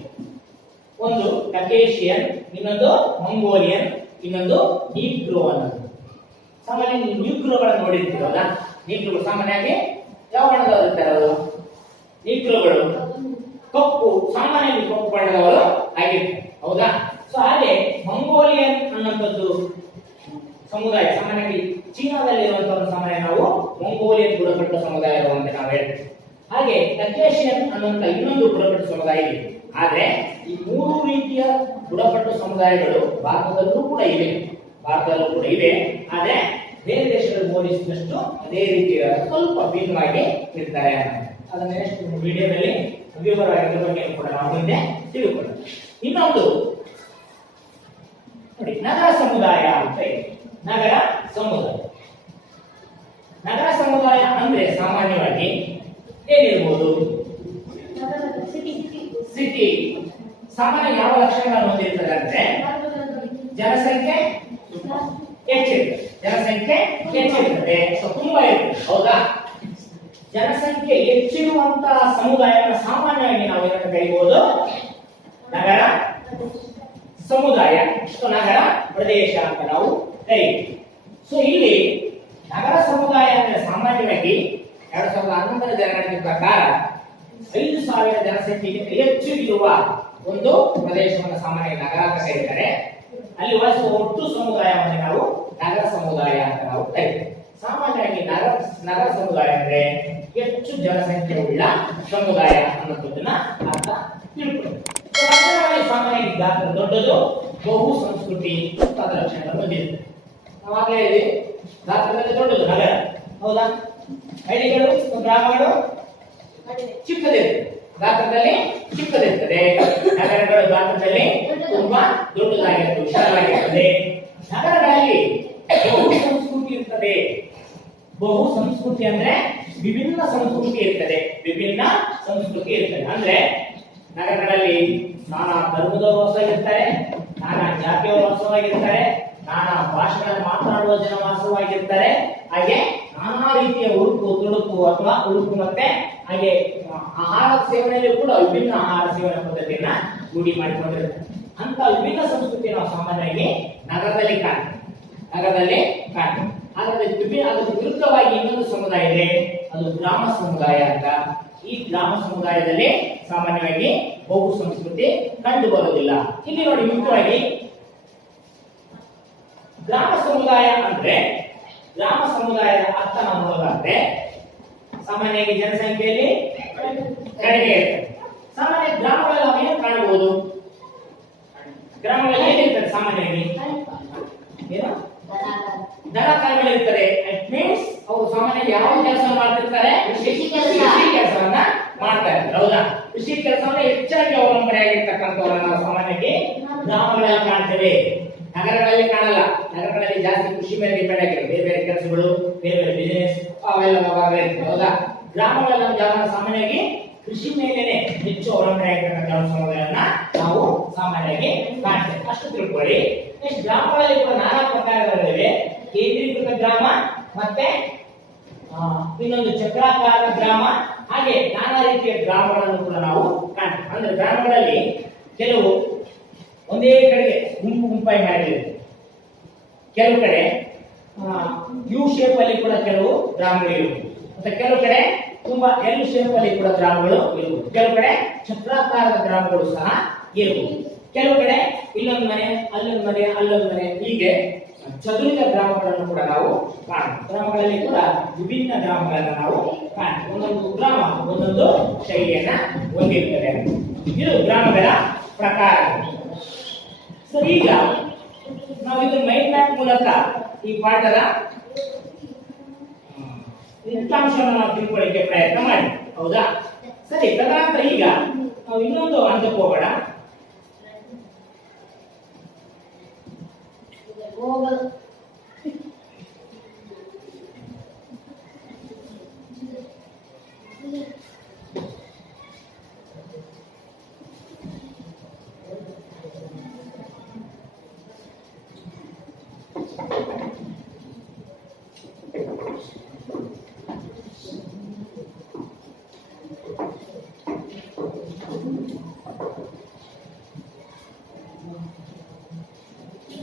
ಒಂದು ಕಕೇಶಿಯನ್, ಇನ್ನೊಂದು ಮಂಗೋಲಿಯನ್, ಇನ್ನೊಂದು ನೀಗ್ರೋ ಅನ್ನೋದು. ಸಾಮಾನ್ಯ ನೀಗ್ರೋಗಳನ್ನು ನೋಡಿರ್ತೀರಲ್ಲ, ನೀಗ್ರೋಗಳು ಸಾಮಾನ್ಯವಾಗಿ ಯಾವ ಬಣ್ಣದವರು ಇರ್ತಾರೆ? ಅವರು ನೀಗ್ರೋಗಳು ಕಪ್ಪು, ಸಾಮಾನ್ಯವಾಗಿ ಕಪ್ಪು ಬಣ್ಣದವರು ಆಗಿರ್ತಾರೆ, ಹೌದಾ? ಸೊ ಹಾಗೆ ಮಂಗೋಲಿಯನ್ ಅನ್ನೋಂಥದ್ದು ಸಮುದಾಯ ಸಾಮಾನ್ಯವಾಗಿ ಚೀನಾದಲ್ಲಿ ಇರುವಂತಹ ಸಮುದಾಯ ನಾವು ಮಂಗೋಲಿಯನ್ ಬುಡಕಟ್ಟು ಸಮುದಾಯ ಅಂತ ನಾವು ಹೇಳ್ತೇವೆ. ಹಾಗೆ ಅಕೇಶಿಯನ್ ಅನ್ನುವಂತ ಇನ್ನೊಂದು ಬುಡಕಟ್ಟು ಸಮುದಾಯ ಇದೆ. ಆದ್ರೆ ಈ ಮೂರು ರೀತಿಯ ಬುಡಕಟ್ಟು ಸಮುದಾಯಗಳು ಭಾರತದಲ್ಲೂ ಕೂಡ ಇವೆ. ಆದ್ರೆ ಬೇರೆ ದೇಶಗಳಿಗೆ ಹೋಲಿಸಿದಷ್ಟು ಅದೇ ರೀತಿಯ ಸ್ವಲ್ಪ ಭಿನ್ನವಾಗಿ ಇರ್ತಾರೆ. ಅದನ್ನ ನೆಕ್ಸ್ಟ್ ವಿಡಿಯೋದಲ್ಲಿ ವಿವರವಾಗಿ ಇದ್ರ ಬಗ್ಗೆ ಕೂಡ ನಾವು ಮುಂದೆ ತಿಳಿದುಕೊಳ್ಳೋಣ. ಇನ್ನೊಂದು ನೋಡಿ, ನಗರ ಸಮುದಾಯ ಅಂತ ಇದೆ. ನಗರ ಸಮುದಾಯ ಅಂದ್ರೆ ಸಾಮಾನ್ಯವಾಗಿ ಏನಿರ್ಬೋದು? ಸಿಟಿ ಸಾಮಾನ್ಯ ಯಾವ ಲಕ್ಷಣಗಳನ್ನು ಹೊಂದಿರ್ತದೆ ಅಂದ್ರೆ ಜನಸಂಖ್ಯೆ ಹೆಚ್ಚಿರ್ತದೆ, ತುಂಬಾ ಇರ್ತದೆ. ಹೌದಾ? ಜನಸಂಖ್ಯೆ ಹೆಚ್ಚಿರುವಂತಹ ಸಮುದಾಯವನ್ನು ಸಾಮಾನ್ಯವಾಗಿ ನಾವು ಏನಂತ ಕರೀಬಹುದು? ನಗರ ಸಮುದಾಯ, ನಗರ ಪ್ರದೇಶ ಅಂತ ನಾವು ಕರೀತೀವಿ. ಸೊ ಇಲ್ಲಿ ನಗರ ಸಮುದಾಯ ಅಂದ್ರೆ ಸಾಮಾನ್ಯವಾಗಿ 2011ರ ಜನಗಣತಿ ಪ್ರಕಾರ 5,000 ಜನಸಂಖ್ಯೆಗಿಂತ ಹೆಚ್ಚು ಇರುವ ಒಂದು ಪ್ರದೇಶವನ್ನು ಸಾಮಾನ್ಯ ನಗರ ಅಂತ ಕರೀತಾರೆ. ಅಲ್ಲಿ ವಾಸಿಸುವ ಒಟ್ಟು ಸಮುದಾಯವನ್ನು ನಾವು ನಗರ ಸಮುದಾಯ ಅಂತ ನಾವು ಕರೀತೀವಿ. ಸಾಮಾನ್ಯವಾಗಿ ನಗರ ಸಮುದಾಯ ಅಂದ್ರೆ ಹೆಚ್ಚು ಜನಸಂಖ್ಯೆ ಉಳ್ಳ ಸಮುದಾಯ ಅನ್ನೋದನ್ನ ಅರ್ಥ ತಿಳ್ಕೊಳ್ಳಿ. ಸಾಮಾನ್ಯವಾಗಿ ಗಾತ್ರ ದೊಡ್ಡದು, ಬಹು ಸಂಸ್ಕೃತಿ ಅದರ ಲಕ್ಷಣಗಳು ಹೊಂದಿದೆ. ನಾವಾಗಲೇ ಹೇಳಿ ಗಾತ್ರದಲ್ಲಿ ದೊಡ್ಡದು ನಗರ, ಹೌದಾ? ಹಳ್ಳಿಗಳು ಗ್ರಾಮಗಳು ಗಾತ್ರದಲ್ಲಿ ಚಿಕ್ಕದಿರ್ತದೆ. ನಗರಗಳು ಗಾತ್ರದಲ್ಲಿ ತುಂಬಾ ದೊಡ್ಡದಾಗಿರ್ತದೆ, ವಿಶಾಲವಾಗಿರ್ತದೆ. ನಗರಗಳಲ್ಲಿ ಬಹು ಸಂಸ್ಕೃತಿ ಇರ್ತದೆ. ಬಹು ಸಂಸ್ಕೃತಿ ಅಂದ್ರೆ ವಿಭಿನ್ನ ಸಂಸ್ಕೃತಿ ಇರ್ತದೆ. ಅಂದ್ರೆ ನಗರಗಳಲ್ಲಿ ನಾನಾ ಧರ್ಮದವರು ವಾಸವಾಗಿರ್ತಾರೆ, ನಾನಾ ಜಾತಿಯವರು ವಾಸವಾಗಿರ್ತಾರೆ, ನಾನಾ ಭಾಷೆಗಳನ್ನು ಮಾತನಾಡುವ ಜನ ವಾಸವಾಗಿರ್ತಾರೆ. ಹಾಗೆ ನಾನಾ ರೀತಿಯ ತುಡುಕು ಅಥವಾ ಉಡುಪು ಮತ್ತೆ ಹಾಗೆ ಆಹಾರ ಸೇವನೆಯಲ್ಲಿ ಕೂಡ ವಿಭಿನ್ನ ಆಹಾರ ಸೇವನೆ ಪದ್ಧತಿಯನ್ನ ರೂಢಿ ಮಾಡಿಕೊಂಡಿರ್ತಾರೆ. ಅಂತ ವಿಭಿನ್ನ ಸಂಸ್ಕೃತಿ ನಾವು ಸಾಮಾನ್ಯವಾಗಿ ನಗರದಲ್ಲಿ ಕಾಣ್ತೀವಿ. ಹಾಗಾದ್ರೆ ಅದಕ್ಕೆ ವಿರುದ್ಧವಾಗಿ ಇನ್ನೊಂದು ಸಮುದಾಯ ಇದೆ, ಅದು ಗ್ರಾಮ ಸಮುದಾಯ ಅಂತ. ಈ ಗ್ರಾಮ ಸಮುದಾಯದಲ್ಲಿ ಸಾಮಾನ್ಯವಾಗಿ ಬಹು ಸಂಸ್ಕೃತಿ ಕಂಡು ಬರುವುದಿಲ್ಲ. ಇಲ್ಲಿ ನೋಡಿ, ಮುಖ್ಯವಾಗಿ ಗ್ರಾಮ ಸಮುದಾಯದ ಅರ್ಥ ನಾವು ನೋಡೋದಾದ್ರೆ ಸಾಮಾನ್ಯವಾಗಿ ಜನಸಂಖ್ಯೆಯಲ್ಲಿ ಕಡಿಮೆ ಇರ್ತದೆ. ಸಾಮಾನ್ಯ ಗ್ರಾಮಗಳಲ್ಲಿ ನಾವು ಏನು ಕಾಣಬಹುದು? ಗ್ರಾಮಗಳಲ್ಲಿ ಏನಿರ್ತದೆ ಸಾಮಾನ್ಯವಾಗಿ? ಏನು? ದನ ಕಾಯಿಗಳು ಇರ್ತದೆ. ಇಟ್ ಮೀನ್ಸ್ ಅವರು ಸಾಮಾನ್ಯ ಯಾವ ಕೆಲಸ ಮಾಡ್ತಿರ್ತಾರೆ? ಕೃಷಿ ಕೆಲಸವನ್ನ ಮಾಡ್ತಾ ಇರ್ತಾರೆ. ಹೌದಾ? ಕೃಷಿ ಕೆಲಸವನ್ನ ಹೆಚ್ಚಾಗಿ ಅವಲಂಬನೆಯಾಗಿರ್ತಕ್ಕಂಥವ್ರನ್ನ ನಾವು ಸಾಮಾನ್ಯವಾಗಿ ಗ್ರಾಮಗಳಲ್ಲಿ ಕಾಣ್ತೇವೆ, ನಗರಗಳಲ್ಲಿ ಕಾಣಲ್ಲ. ನಗರಗಳಲ್ಲಿ ಜಾಸ್ತಿ ಕೃಷಿ ಮೇಲೆ ಡಿಪೆಂಡ್ ಆಗಿರುತ್ತೆ. ಬೇರೆ ಕೆಲಸಗಳು, ಬೇರೆ ಬಿಸಿನೆಸ್ ಅವೆಲ್ಲ ಇರ್ತದೆ. ಹೌದಾ? ಗ್ರಾಮಗಳಲ್ಲಿ ನಾವು ಸಾಮಾನ್ಯವಾಗಿ ಕೃಷಿ ಮೇಲೆನೆ ಹೆಚ್ಚು ಅವಲಂಬನೆಯಾಗಿರ್ತಕ್ಕಂಥ ಸಮುದಾಯವನ್ನ ನಾವು ಸಾಮಾನ್ಯವಾಗಿ ಕಾಣ್ತೇವೆ. ಅಷ್ಟು ತಿಳ್ಕೊಳ್ಳಿ. ನೆಕ್ಸ್ಟ್ ಗ್ರಾಮಗಳಲ್ಲಿ ಕೂಡ ನಾನಾ ಪ್ರಕಾರಗಳಿವೆ. ಕೇಂದ್ರೀಕೃತ ಗ್ರಾಮ ಮತ್ತೆ ಇನ್ನೊಂದು ಚಕ್ರಾಕಾರದ ಗ್ರಾಮ, ಹಾಗೆ ನಾನಾ ರೀತಿಯ ಗ್ರಾಮಗಳನ್ನು ಕೂಡ ನಾವು ಕಾಣ್ತೇವೆ. ಅಂದ್ರೆ ಗ್ರಾಮಗಳಲ್ಲಿ ಕೆಲವು ಒಂದೇ ಕಡೆಗೆ ಗುಂಪಾಗಿ ಮಾಡಿದೆ, ಕೆಲವು ಕಡೆ ಯು ಶೇಪ್ ಅಲ್ಲಿ ಕೂಡ ಕೆಲವು ಗ್ರಾಮಗಳು ಇರುವುದು, ಮತ್ತೆ ಕೆಲವು ಕಡೆ ತುಂಬಾ ಎಲ್ ಶೇಪ್ ಅಲ್ಲಿ ಕೂಡ ಗ್ರಾಮಗಳು ಇರುವುದು, ಕೆಲವು ಕಡೆ ಚಕ್ರಾಕಾರದ ಗ್ರಾಮಗಳು ಸಹ ಇರುವುದು, ಕೆಲವು ಕಡೆ ಇಲ್ಲೊಂದು ಮನೆ ಅಲ್ಲೊಂದು ಮನೆ ಹೀಗೆ ಚದುರಿದ ಗ್ರಾಮಗಳನ್ನು ಕೂಡ ನಾವು ಕಾಣ್ತೀವಿ. ಗ್ರಾಮಗಳಲ್ಲಿ ಕೂಡ ವಿಭಿನ್ನ ಗ್ರಾಮಗಳನ್ನು ನಾವು ಕಾಣ್ತೀವಿ. ಒಂದೊಂದು ಗ್ರಾಮ ಒಂದೊಂದು ಶೈಲಿಯನ್ನ ಹೊಂದಿರ್ತದೆ. ಇದು ಗ್ರಾಮಗಳ ಪ್ರಕಾರ. ಸರಿ, ಈಗ ನಾವು ಇದು ಮೈಂಡ್ ಮ್ಯಾಪ್ ಮೂಲಕ ಈ ಪಾಠದ ಫಲಿತಾಂಶವನ್ನು ನಾವು ತಿಳ್ಕೊಳ್ಳಿಕ್ಕೆ ಪ್ರಯತ್ನ ಮಾಡಿ. ಹೌದಾ? ಸರಿ, ತದನಂತರ ಈಗ ನಾವು ಇನ್ನೊಂದು ಹಂತಕ್ಕೆ ಹೋಗೋಣ.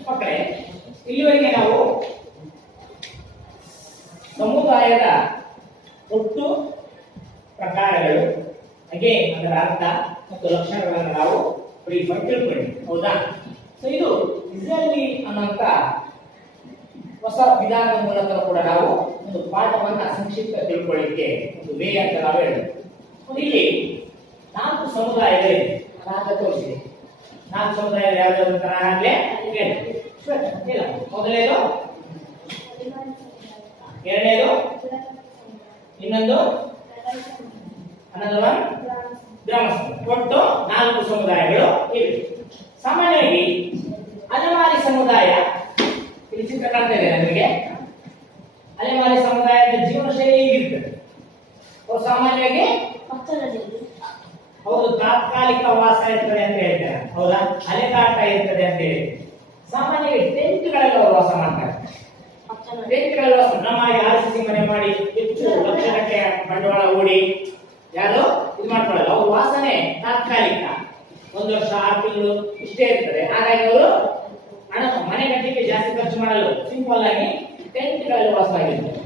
ಮಕ್ಕಳೇ, ಇಲ್ಲಿವರೆಗೆ ನಾವು ಸಮುದಾಯದ ಒಟ್ಟು ಪ್ರಕಾರಗಳು, ಹಾಗೆ ಅದರ ಅರ್ಥ ಮತ್ತು ಲಕ್ಷಣಗಳನ್ನು ನಾವು ತಿಳ್ಕೊಂಡ್ವಿ. ಹೌದಾ? ಸೊ ಇದು ಇಸ್ರೇಲಿ ಅನ್ನುವಂತ ಹೊಸ ವಿಧಾನದ ಮೂಲಕ ಕೂಡ ನಾವು ಒಂದು ಪಾಠವನ್ನ ಸಂಕ್ಷಿಪ್ತ ತಿಳ್ಕೊಳ್ಳಿಕ್ಕೆ ಒಂದು ವೇ ಅಂತ ನಾವು ಹೇಳ್ತೀವಿ. ಇಲ್ಲಿ 4 ಸಮುದಾಯಗಳಿವೆ. ನಾನು ತೋರಿಸಿದೆ 4 ಸಮುದಾಯಗಳು ಯಾವ್ಯಾವ ಅಂತ ಆಗಲೇ ಹೇಳಿ. ಇಲ್ಲ, ಮೊದಲನೇದು, ಎರಡನೇದು, ಇನ್ನೊಂದು ಗ್ರಾಮ ಒಟ್ಟು 4 ಸಮುದಾಯಗಳು ಇವೆ. ಸಾಮಾನ್ಯವಾಗಿ ಅಲೆಮಾರಿ ಸಮುದಾಯ, ಇಲ್ಲಿ ಚಿತ್ರ ಕಾಣ್ತಾ ಇದೆ ನಮಗೆ. ಅಲೆಮಾರಿ ಸಮುದಾಯದ ಜೀವನ ಶೈಲಿ ಹೀಗಿರ್ತದೆ. ಅವರು ಸಾಮಾನ್ಯವಾಗಿ ಹೌದು ತಾತ್ಕಾಲಿಕ ವಾಸ ಇರ್ತದೆ ಅಂತ ಹೇಳ್ತಾರೆ. ಹೌದಾ, ಅಲೆದಾಟ ಇರ್ತದೆ ಅಂತ ಹೇಳಿ ಸಾಮಾನ್ಯವಾಗಿ ಟೆಂಟ್ಗಳಲ್ಲಿ ಅವರು ವಾಸ ಮಾಡ್ತಾರೆ. ಟೆಂಟ್ಗಳಲ್ಲಿ ವಾಸ, ನಮಗೆ RCC ಮನೆ ಮಾಡಿ ಹೆಚ್ಚು ಲಕ್ಷಗಟ್ಟಲೆ ಬಂಡವಾಳ ಹೂಡಿ ಯಾರು ಇದು ಮಾಡ್ಕೊಳ್ಳಲ್ಲ. ಅವ್ರ ವಾಸನೆ ತಾತ್ಕಾಲಿಕ, 1 ವರ್ಷ 6 ತಿಂಗಳು ಇಷ್ಟೇ ಇರ್ತದೆ. ಹಾಗಾಗಿ ಅವರು ಹಣ ಮನೆ ಕಟ್ಟಲಿಕ್ಕೆ ಜಾಸ್ತಿ ಖರ್ಚು ಮಾಡಲು ಸಿಂಪಲ್ ಆಗಿ ಟೆಂಟ್ಗಳಲ್ಲಿ ವಾಸವಾಗಿರ್ತಾರೆ.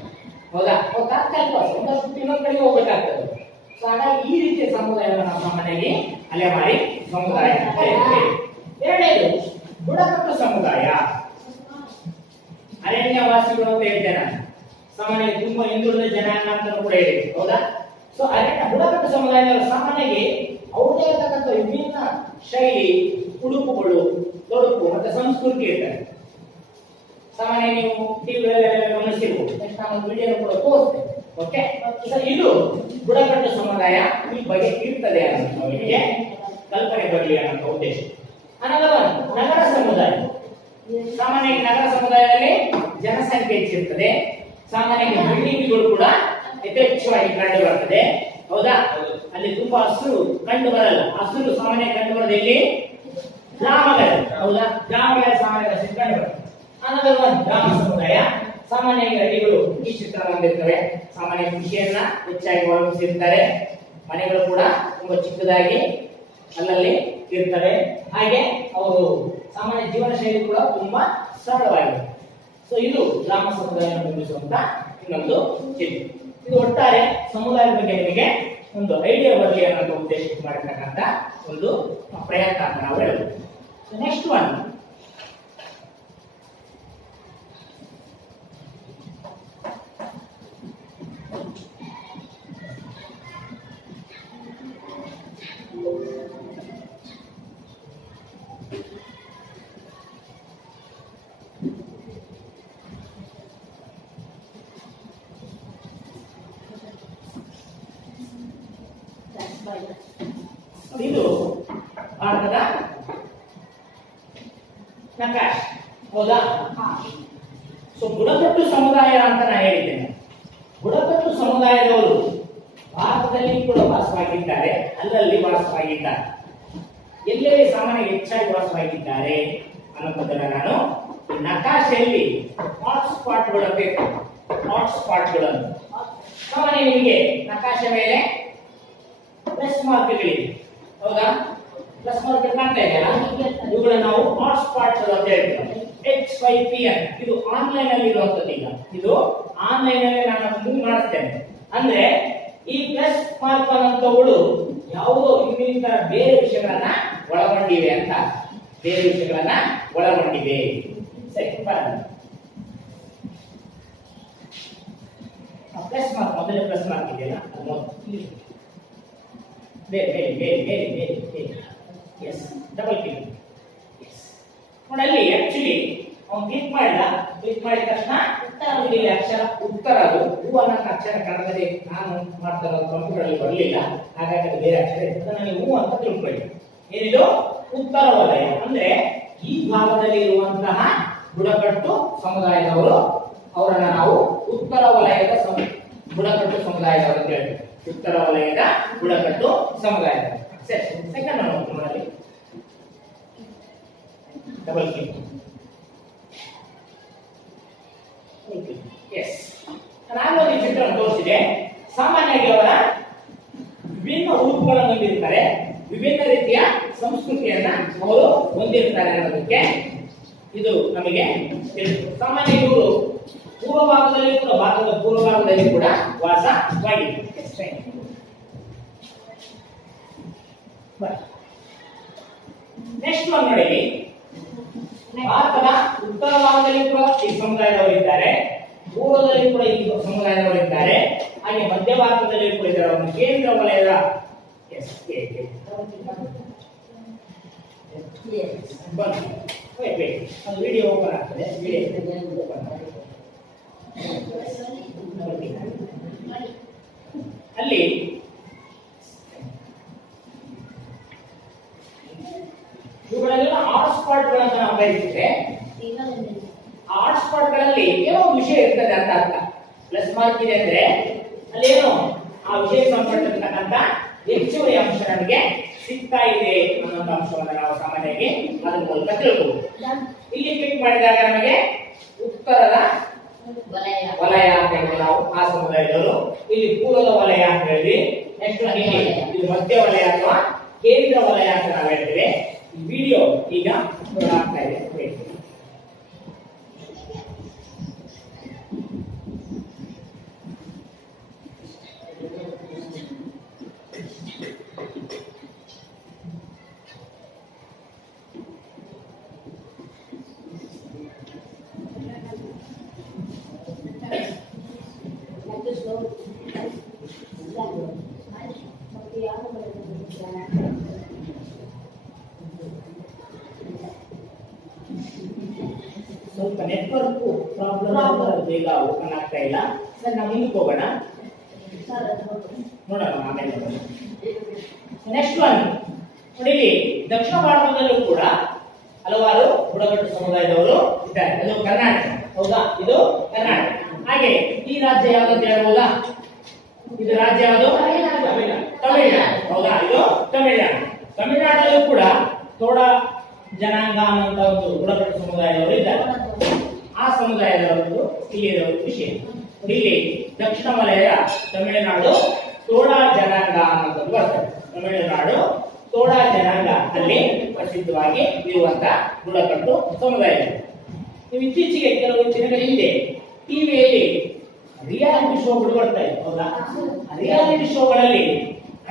ಹೌದಾ, ಅವ್ರು ತಾತ್ಕಾಲಿಕ ವಾಸ, 1 ವರ್ಷ ಇನ್ನೊಂದು ಕಡೆಗೆ ಹೋಗ್ಬೇಕಾಗ್ತದೆ. ಸೊ ಹಾಗಾಗಿ ಈ ರೀತಿಯ ಸಮುದಾಯವನ್ನು ನಾವು ಸಾಮಾನ್ಯವಾಗಿ ಅಲೆಮಾರಿ ಸಮುದಾಯ ಅಂತ ಹೇಳ್ತೇವೆ. ಎರಡನೇದು ಬುಡಕಟ್ಟು ಸಮುದಾಯ, ಅರಣ್ಯವಾಸಿಗಳು ಅಂತ ಹೇಳ್ತೇನೆ ನಾನು. ಸಾಮಾನ್ಯವಾಗಿ ತುಂಬಾ ಹಿಂದುಳಿದ ಜನಾಂಗ ಅಂತ ಕೂಡ ಹೇಳಿದೆ. ಹೌದಾ, ಸೊ ಬುಡಕಟ್ಟು ಸಮುದಾಯದವರು ಸಾಮಾನ್ಯವಾಗಿ ಅವ್ರದೇ ಇರತಕ್ಕಂಥ ವಿಭಿನ್ನ ಶೈಲಿ, ಉಡುಪುಗಳು, ತೊಡುಪು ಮತ್ತೆ ಸಂಸ್ಕೃತಿ ಇರ್ತಾರೆ. ಸಾಮಾನ್ಯ ನೀವು ಟಿವಿಗಳಲ್ಲಿ ಗಮನಿಸಿರ್ಬೋದು. ನೆಕ್ಸ್ಟ್ ನಾನು ವಿಡಿಯೋ ಕೂಡ ತೋರಿಸ್ತೇನೆ. ಓಕೆ, ಇದು ಬುಡಕಟ್ಟು ಸಮುದಾಯ ಈ ಬಗ್ಗೆ ಇರ್ತದೆ ಅಂತ ನಿಮಗೆ ಕಲ್ಪನೆ ಬರಲಿ ಅನ್ನೋ ಉದ್ದೇಶ. ಆನಂತರ ನಗರ ಸಮುದಾಯ, ಸಾಮಾನ್ಯವಾಗಿ ನಗರ ಸಮುದಾಯದಲ್ಲಿ ಜನಸಂಖ್ಯೆ ಹೆಚ್ಚಿರ್ತದೆ. ಸಾಮಾನ್ಯವಾಗಿ ಬಿಲ್ಡಿಂಗ್ಗಳು ಕೂಡ ಯಥೇಚ್ಛವಾಗಿ ಕಂಡು ಬರ್ತದೆ. ಹೌದಾ, ಅಲ್ಲಿ ತುಂಬಾ ಹಸಿರು ಕಂಡು ಬರಲ್ಲ. ಹಸಿರು ಸಾಮಾನ್ಯ ಕಂಡು ಬರೋದು ಇಲ್ಲಿ ಗ್ರಾಮಗಳಲ್ಲಿ. ಹೌದಾ, ಗ್ರಾಮಗಳಲ್ಲಿ ಸಾಮಾನ್ಯ ಕಂಡು ಬರ್ತದೆ. ಆನಂತರ ಗ್ರಾಮ ಸಮುದಾಯ, ಸಾಮಾನ್ಯವಾಗಿ ಹಳ್ಳಿಗಳು ಈ ಚಿತ್ರ ಹೊಂದಿರ್ತವೆ. ಸಾಮಾನ್ಯ ಕೃಷಿಯನ್ನ ಹೆಚ್ಚಾಗಿ ಅವಲಂಬಿಸಿರ್ತಾರೆ. ಮನೆಗಳು ಕೂಡ ತುಂಬಾ ಚಿಕ್ಕದಾಗಿ ಅಲ್ಲಲ್ಲಿ ಇರ್ತವೆ. ಹಾಗೆ ಅವರು ಸಾಮಾನ್ಯ ಜೀವನ ಶೈಲಿ ಕೂಡ ತುಂಬಾ ಸರಳವಾಗಿದೆ. ಸೊ ಇದು ಗ್ರಾಮ ಸಮುದಾಯವನ್ನು ನಿರ್ಮಿಸುವಂತ ಇನ್ನೊಂದು ಚಿತ್ರ. ಇದು ಒಟ್ಟಾರೆ ಸಮುದಾಯದ ಬಗ್ಗೆ ನಿಮಗೆ ಒಂದು ಐಡಿಯಾ ಬರಲಿ ಅನ್ನೋ ಉದ್ದೇಶ ಮಾಡಿರ್ತಕ್ಕಂಥ ಒಂದು ಪ್ರಯತ್ನ ಅಂತ ನಾವು ಹೇಳ್ಬೋದು. ನೆಕ್ಸ್ಟ್ ಒನ್, ಇದು ಭಾರತದ ನಕಾಶೆ. ಹೌದಾ, ಸೊ ಬುಡಕಟ್ಟು ಸಮುದಾಯ ಅಂತ ನಾನು ಹೇಳಿದ್ದೇನೆ. ಬುಡಕಟ್ಟು ಸಮುದಾಯದವರು ಭಾರತದಲ್ಲಿ ಕೂಡ ವಾಸವಾಗಿದ್ದಾರೆ, ಅಲ್ಲಲ್ಲಿ ವಾಸವಾಗಿದ್ದಾರೆ. ಎಲ್ಲೆಲ್ಲಿ ಸಾಮಾನ್ಯ ಹೆಚ್ಚಾಗಿ ವಾಸವಾಗಿದ್ದಾರೆ ಅನ್ನೋದನ್ನ ನಾನು ನಕಾಶೆಯಲ್ಲಿ ಹಾಟ್ಸ್ಪಾಟ್ಗಳು ಬೇಕು. ಹಾಟ್ಸ್ಪಾಟ್ಗಳನ್ನು ಸಾಮಾನ್ಯ ನಿಮಗೆ ನಕಾಶೆ ಮೇಲೆ ಪ್ಲಸ್ ಮಾರ್ಕ್ಗಳಿವೆ. ಹೌದಾ, ಪ್ಲಸ್ ಮಾರ್ಕ್ ಕಾಣ್ತಾ ಇದೆಯಲ್ಲ, ಇವುಗಳನ್ನ ನಾವು ಹಾಟ್ಸ್ಪಾಟ್ ಅಂತ ಹೇಳ್ತೀವಿ. H5P ಅಂತ. ಇದು ಆನ್ಲೈನ್ ಅಲ್ಲಿ ಇರುವಂತದ್ದು. ಈಗ ಇದು ಆನ್ಲೈನ್ ಅಲ್ಲಿ ನಾನು ಮೂವ್ ಮಾಡಿಸ್ತೇನೆ. ಅಂದ್ರೆ ಈ ಪ್ಲಸ್ ಮಾರ್ಕ್ ಅನ್ನುವಂಥವುಗಳು ಯಾವುದೋ ಇನ್ನಿತರ ಬೇರೆ ವಿಷಯಗಳನ್ನ ಒಳಗೊಂಡಿವೆ ಅಂತ, ಬೇರೆ ವಿಷಯಗಳನ್ನ ಒಳಗೊಂಡಿವೆ. ಸರಿ, ಪ್ಲಸ್ ಮಾರ್ಕ್ ಮೊದಲೇ ಪ್ಲಸ್ ಮಾರ್ಕ್ ಇದೆಯಲ್ಲ, ಎಸ್ ಡಬಲ್ ಕ್ಲಿಕ್. ನೋಡಿ ಆಕ್ಚುಲಿ ಅವನು ಕ್ಲಿಕ್ ಮಾಡಿದ ತಕ್ಷಣ ಇಲ್ಲಿ ಅಕ್ಷರ ಉತ್ತರ, ಅದು ಹೂ ಅನ್ನೋ ಅಕ್ಷರ ಕನ್ನಡದಲ್ಲಿ ನಾನು ಮಾಡ್ತಾ ಇರೋದು ಕಂಪ್ಯೂಟರ್ ಅಲ್ಲಿ ಬರಲಿಲ್ಲ, ಹಾಗಾಗಿ ಅದು ಬೇರೆ ಅಕ್ಷರ ಇರ್ತದೆ. ನನಗೆ ಹೂ ಅಂತ ತಿಳ್ಕೊಳ್ಳಿ. ಏನಿದು ಉತ್ತರ ವಲಯ ಅಂದ್ರೆ ಈ ಭಾಗದಲ್ಲಿ ಇರುವಂತಹ ಬುಡಕಟ್ಟು ಸಮುದಾಯದವರು, ಅವರನ್ನ ನಾವು ಉತ್ತರ ವಲಯದ ಬುಡಕಟ್ಟು ಸಮುದಾಯದವರು ಅಂತ ಹೇಳ್ತೀವಿ. ಉತ್ತರ ವಲಯದ ಬುಡಕಟ್ಟು ಸಮುದಾಯ. ಸೆಕೆಂಡ್ ನೋಡಿ, ಡಬಲ್ ಕ್ಲಿಕ್. ಎಸ್, ನಾನು ಈ ಚಿತ್ರ ತೋರಿಸಿದೆ. ಸಾಮಾನ್ಯವಾಗಿ ಅವರ ವಿಭಿನ್ನ ಉಡುಪುಗಳನ್ನು ಹೊಂದಿರ್ತಾರೆ, ವಿಭಿನ್ನ ರೀತಿಯ ಸಂಸ್ಕೃತಿಯನ್ನ ಅವರು ಹೊಂದಿರ್ತಾರೆ ಅನ್ನೋದಕ್ಕೆ ಇದು ನಮಗೆ ತಿಳಿಸುತ್ತೆ. ಸಾಮಾನ್ಯ ಇವರು ಪೂರ್ವ ಭಾಗದಲ್ಲಿ ಕೂಡ, ಭಾರತದ ಪೂರ್ವ ಭಾಗದಲ್ಲಿ ಕೂಡ ವಾಸವಾಗಿದೆ. ನೆಕ್ಸ್ಟ್ ಒನ್ ನೋಡಿ, ಭಾರತದ ಉತ್ತರ ಭಾಗದಲ್ಲಿ ಕೂಡ ಈ ಸಮುದಾಯದವರು ಇದ್ದಾರೆ, ಪೂರ್ವದಲ್ಲಿ ಕೂಡ ಈ ಸಮುದಾಯದವರು ಇದ್ದಾರೆ, ಹಾಗೆ ಮಧ್ಯ ಭಾರತದಲ್ಲಿ ಕೂಡ ಇದ್ದಾರೆ. ಒಂದು ಕೇಂದ್ರ ವಲಯದ ಎಸ್ ಬನ್ನಿ ವೇಟ್ ಒಂದು ವಿಡಿಯೋ ಓಪನ್ ಆಗ್ತದೆ ವಿಡಿಯೋ ಓಪನ್ ಅಲ್ಲಿ ಇವುಗಳೆಲ್ಲ ಹಾಟ್ಸ್ಪಾಟ್ಗಳಂತ ನಾವು ಕರೀತೇವೆ. ಆ ಹಾಟ್ಸ್ಪಾಟ್ಗಳಲ್ಲಿ ಏನೋ ಒಂದು ವಿಷಯ ಇರ್ತದೆ ಅಂತ ಅರ್ಥ. ಪ್ಲಸ್ ಮಾರ್ಕ್ ಇದೆ ಅಂದ್ರೆ ಅಲ್ಲೇನೋ ಆ ವಿಷಯಕ್ಕೆ ಸಂಬಂಧಪಟ್ಟಿರ್ತಕ್ಕಂಥ ಹೆಚ್ಚುವರಿ ಅಂಶ ನಮಗೆ ಸಿಗ್ತಾ ಇದೆ ಅನ್ನೋ ಅಂಶವನ್ನು ನಾವು ಸಾಮಾನ್ಯವಾಗಿ ಅದರ ಮೂಲಕ ತಿಳ್ಕೋಬಹುದು. ಇಲ್ಲಿ ಕ್ಲಿಕ್ ಮಾಡಿದಾಗ ನಮಗೆ ಉತ್ತರದ ವಲಯ ಅಂತ ಹೇಳಿ ನಾವು ಆ ಸಮುದಾಯದವರು, ಇಲ್ಲಿ ಪೂರ್ವದ ವಲಯ ಅಂತ ಹೇಳಿ, ನೆಕ್ಸ್ಟ್ ಇದು ಮಧ್ಯ ವಲಯ ಅಥವಾ ಕೇಂದ್ರ ವಲಯ ಅಂತ ನಾವು ಹೇಳ್ತೇವೆ. ಈ ವಿಡಿಯೋ ಈಗ ಆಗ್ತಾ ಇದೆ. ಸ್ವಲ್ಪ ನೆಟ್ವರ್ಕ್ ಪ್ರಾಬ್ಲಮ್ ಬೇಗ ಓಪನ್ ಆಗ್ತಾ ಇಲ್ಲ ಸರ್. ನಾವು ಮುಂದಕ್ಕೆ ಹೋಗೋಣ, ನೋಡೋಣ ಆಮೇಲೆ. ನೆಕ್ಸ್ಟ್ ಒನ್ ನೋಡಿ, ದಕ್ಷಿಣ ಭಾರತದಲ್ಲೂ ಕೂಡ ಹಲವಾರು ಬುಡಕಟ್ಟು ಸಮುದಾಯದವರು ಇದ್ದಾರೆ. ಅದು ಕರ್ನಾಟಕ, ಹೌದಾ? ಇದು ಕರ್ನಾಟಕ. ಹಾಗೆ ಈ ರಾಜ್ಯ ಯಾವುದು ಅಂತ ಹೇಳ್ಬೋದಾ? ಇದು ರಾಜ್ಯ ಯಾವುದು? ತಮಿಳುನಾಡು, ಹೌದಾ? ಇದು ತಮಿಳುನಾಡು. ತಮಿಳುನಾಡಲ್ಲೂ ಕೂಡ ತೋಡ ಜನಾಂಗ ಅನ್ನುವಂತ ಒಂದು ಬುಡಕಟ್ಟು ಸಮುದಾಯದವರು ಇದ್ದಾರೆ. ಆ ಸಮುದಾಯದವರದ್ದು ಇಲ್ಲಿ ವಿಷಯ. ಇಲ್ಲಿ ದಕ್ಷಿಣ ವಲಯ ತಮಿಳುನಾಡು ತೋಡ ಜನಾಂಗ ಅನ್ನೋದು ಬರ್ತದೆ. ತಮಿಳುನಾಡು ತೋಡ ಜನಾಂಗ ಅಲ್ಲಿ ಪ್ರಸಿದ್ಧವಾಗಿ ಇರುವಂತಹ ಬುಡಕಟ್ಟು ಸಮುದಾಯ. ನೀವು ಇತ್ತೀಚೆಗೆ ಕೆಲವು ದಿನಗಳ ಹಿಂದೆ ಟಿವಿಯಲ್ಲಿ ರಿಯಾಲಿಟಿ ಶೋಗಳು ಬರ್ತಾ ಇದೆ, ಹೌದಾ? ರಿಯಾಲಿಟಿ ಶೋಗಳಲ್ಲಿ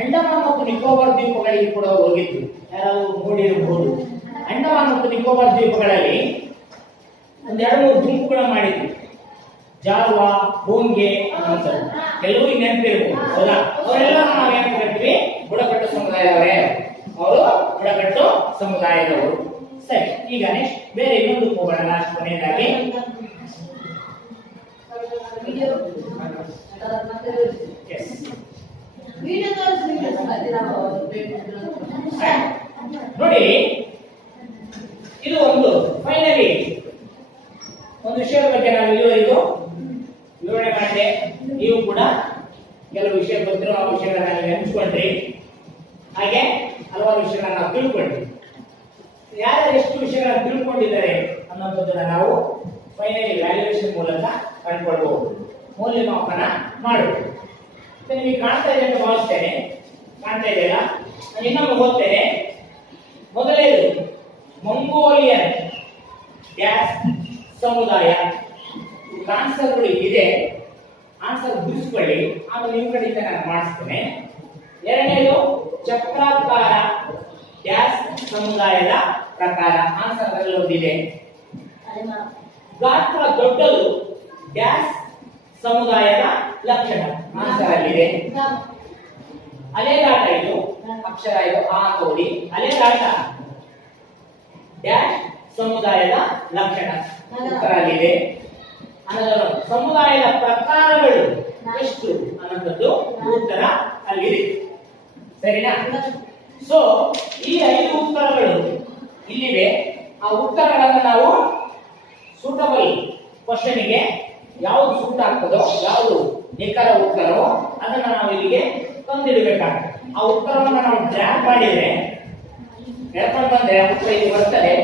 ಅಂಡಮಾನ್ ಮತ್ತು ನಿಕೋಬಾರ್ ದ್ವೀಪಗಳಿಗೆ ಕೂಡ ಹೋಗಿದ್ದು ಯಾರಾದರೂ ನೋಡಿರಬಹುದು. ಅಂಡಮಾನ್ ಮತ್ತು ನಿಕೋಬಾರ್ ದ್ವೀಪಗಳಲ್ಲಿ ಒಂದೆರಡು ಮೂರು ಗುಂಪುಗಳ ಮಾಡಿದ್ರು. ಜಾರ್ವಾ, ಭೋಂಗೆ ಅಂತ ಕೆಲವು ನೆನಪಿರ್ಬೋದು, ಹೌದಾ? ಅವರೆಲ್ಲ ನಾವು ಏನ್ ಕರಿತೀವಿ? ಬುಡಕಟ್ಟು ಸಮುದಾಯದವರೇ. ಅವರು ಬುಡಕಟ್ಟು ಸಮುದಾಯದವರು. ಸರಿ, ಈಗ ನೆಕ್ಸ್ಟ್ ಬೇರೆ ಇನ್ನೊಂದು ಹೋಗೋಣ. ಲಾಸ್ಟ್ ಕೊನೆಯದಾಗಿ ನೋಡಿ, ಇದು ಒಂದು ಫೈನಲಿ ಒಂದು ವಿಷಯದ ಬಗ್ಗೆ ನಾನು ಇಲ್ಲಿವರೆಗೂ ವಿವರಣೆ ಮಾಡಿದೆ. ನೀವು ಕೂಡ ಕೆಲವು ವಿಷಯ ಗೊತ್ತಿರೋ ಆ ವಿಷಯಗಳನ್ನ ನೆನಪಿಸ್ಕೊಂಡ್ರಿ. ಹಾಗೆ ಹಲವಾರು ವಿಷಯಗಳನ್ನ ನಾವು ತಿಳ್ಕೊಂಡ್ರಿ. ಯಾರು ಎಷ್ಟು ವಿಷಯಗಳನ್ನ ತಿಳ್ಕೊಂಡಿದ್ದಾರೆ ಅನ್ನೋದನ್ನ ನಾವು ಫೈನಲಿ ವ್ಯಾಲ್ಯೂಯೇಷನ್ ಮೂಲಕ ಕಂಡುಕೊಳ್ಬಹುದು, ಮೌಲ್ಯಮಾಪನ ಮಾಡಬಹುದು. ನಿಮಗೆ ಕಾಣ್ತಾ ಇದೆ ಅಂತ ಭಾವಿಸ್ತೇನೆ. ಕಾಣ್ತಾ ಇದೆಯಲ್ಲ? ನಾನು ಇನ್ನೊಮ್ಮೆ ಓದ್ತೇನೆ. ಮೊದಲನೇದು ಮಂಗೋಲಿಯನ್ ಡ್ಯಾಶ್ ಸಮುದಾಯ. ಆನ್ಸರ್ಗಳು ಇದೆ, ಆನ್ಸರ್ ಬಿಡಿಸ್ಕೊಳ್ಳಿ, ಆಮೇಲೆ ನಿಮ್ಮ ಕಡೆಯಿಂದ ನಾನು ಮಾಡಿಸ್ತೇನೆ. ಎರಡನೇದು ಚಕ್ರಾಕಾರ ಡ್ಯಾಶ್ ಸಮುದಾಯದ ಪ್ರಕಾರ. ಆನ್ಸರ್ ಅದರಲ್ಲಿ ಒಂದಿದೆ. ಗಾತ್ರ ದೊಡ್ಡದು ಡ್ಯಾಶ್ ಸಮುದಾಯದ ಲಕ್ಷಣ. ಆನ್ಸರ್ ಅಲ್ಲಿದೆ. ಅಲೆದಾಟ, ಇದು ಅಕ್ಷರ, ಇದು ಆ ಕೋಡಿ. ಅಲೆದಾಟ ಡ್ಯಾಶ್ ಸಮುದಾಯದ ಲಕ್ಷಣ. ಉತ್ತರ ಅಲ್ಲಿದೆ. ಅನ್ನೋದು ಸಮುದಾಯದ ಪ್ರಕಾರಗಳು ಎಷ್ಟು ಅನ್ನೋದು ಉತ್ತರ ಅಲ್ಲಿದೆ. ಸರಿನಾ? ಸೊ ಈ 5 ಉತ್ತರಗಳು ಇಲ್ಲಿವೆ. ಆ ಉತ್ತರಗಳನ್ನು ನಾವು ಸೂಟಬಲ್ ಕ್ವಶನ್ಗೆ ಯಾವುದು ಸೂಟ್ ಆಗ್ತದೋ, ಯಾವುದು ನಿಖರ ಉತ್ತರವೋ ಅದನ್ನ ನಾವು ಇಲ್ಲಿಗೆ ತಂದಿಡಬೇಕಾಗ್ತದೆ. ಆ ಉತ್ತರವನ್ನು ನಾವು ಡ್ರ್ಯಾಗ್ ಮಾಡಿದ್ರೆ ಹೇಳ್ಕೊಂಡು ಬಂದ್ರೆ ಉತ್ತರ ಇಲ್ಲಿ ಬರ್ತದೆ.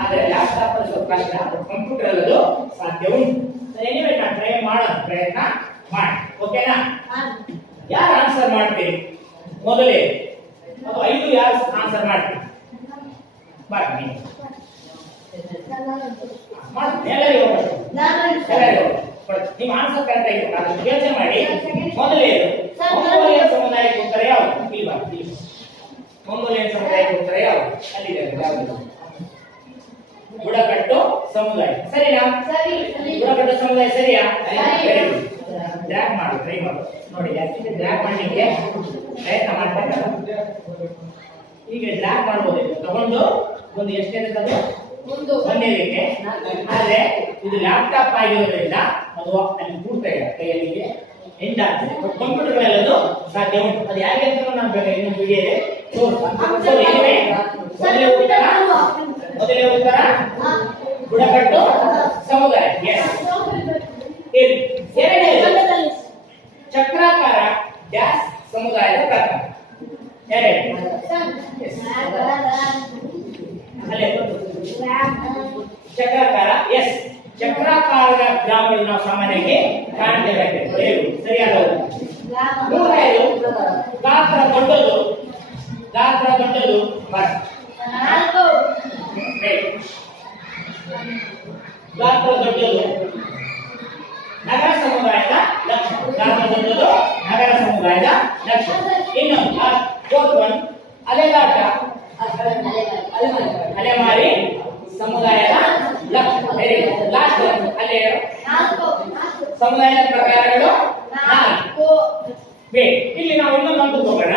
ಆದ್ರೆ ಲ್ಯಾಪ್ಟಾಪ್ ಅಲ್ಲಿ ಸ್ವಲ್ಪ ಕಷ್ಟ, ಕಂಪ್ಯೂಟರ್ ಅಲ್ಲದು ಸಾಧ್ಯ ಉಂಟು. ಎನಿವೇ ನಾನು ಟ್ರೈ ಮಾಡೋ ಪ್ರಯತ್ನ ಮಾಡಿ. ಓಕೆನಾ? ಯಾರು ಆನ್ಸರ್ ಮಾಡ್ತೀರಿ ಮೊದಲೇ? ಅದು 5 ಯಾರು ಆನ್ಸರ್ ಮಾಡ್ತೀರಿ? ಮಾಡಿ ನಿಮ್ಮ ಆನ್ಸರ್ ಕರೆಕ್ಟ್ ಆಗಿರುತ್ತೆ. ಅದನ್ನು ಯೋಚನೆ ಮಾಡಿ. ಮೊದಲನೇದು ಮಂಗೋಲಿಯನ್ ಸಮುದಾಯಕ್ಕೆ ಉತ್ತರ ಯಾವುದು? ಮಂಗೋಲಿಯನ್ ಸಮುದಾಯಕ್ಕೆ ಉತ್ತರ ಯಾವುದು? ಅಲ್ಲಿದೆ ಬುಡಕಟ್ಟು ಸಮುದಾಯ. ಸರಿನಾ? ಬುಡಕಟ್ಟು ಸಮುದಾಯ ಸರಿಯಾ? Very good. ಡ್ರ್ಯಾಗ್ ಮಾಡು, ಟ್ರೈ ಮಾಡು ನೋಡಿ. ಜಾಸ್ತಿ ಡ್ರ್ಯಾಗ್ ಮಾಡಲಿಕ್ಕೆ ಪ್ರಯತ್ನ ಮಾಡ್ತಾರೆ. ಈಗ ಡ್ರ್ಯಾಗ್ ಮಾಡ್ಬೋದು. ತಗೊಂಡು ಒಂದು ಎಷ್ಟೇನಕ್ಕೆ ಅದು ಒಂದೇದಕ್ಕೆ. ಆದ್ರೆ ಇದು ಲ್ಯಾಪ್ಟಾಪ್ ಆಗಿರೋದ್ರಿಂದ ಅದು ಅಲ್ಲಿ ಕೂಡ್ತಾ ಇಲ್ಲ, ಕೈಯಲ್ಲಿ ಎಂಡ್ ಆಗ್ತದೆ. ಕಂಪ್ಯೂಟರ್ ಅದು ಸಾಧ್ಯ ಉಂಟು. ಅದು ಯಾಕೆ ಅಂತ ನಾನು ಬೇಕಾಗಿ ಇನ್ನೊಂದು ವಿಡಿಯೋ ಇದೆ ಮೊದಲೇ ಉತ್ತರ ಬುಡಕಟ್ಟು ಸಮುದಾಯ. ಎರಡನೇದು ಚಕ್ರಾಕಾರ ಡ್ಯಾಶ್ ಸಮುದಾಯದ ಪ್ರಕಾರ. ಚಕ್ರಾಕಾರ ಎಸ್, ಚಕ್ರಾಕಾರದ ಗ್ರಾಮಗಳು ನಾವು ಸಾಮಾನ್ಯವಾಗಿ ಕಾಣ್ತೇವೆ. ಸರಿಯಾದ ಮೂರನೇದು ಗಾತ್ರ ದೊಡ್ಡದು, ಗಾತ್ರ ದೊಡ್ಡದು ಮರ. ಗಾತ್ರ ದೊಡ್ಡದು ನಗರ ಸಮುದಾಯದ ಲಕ್ಷಣ. ಗಾತ್ರ ದೊಡ್ಡದು ನಗರ ಸಮುದಾಯದ ಲಕ್ಷಣ. ಇನ್ನೊಂದು ಅಲೆದಾಟ ಅಲೆಮಾರಿ ಸಮುದಾಯದ ಲಕ್ಷಣ. ಲಾಸ್ಟ್ ಅಲೆ ಸಮುದಾಯದ ಪ್ರಕಾರಗಳು 4. ಇಲ್ಲಿ ನಾವು ಇನ್ನೊಂದು ಅಂತ ಹೋಗೋಣ.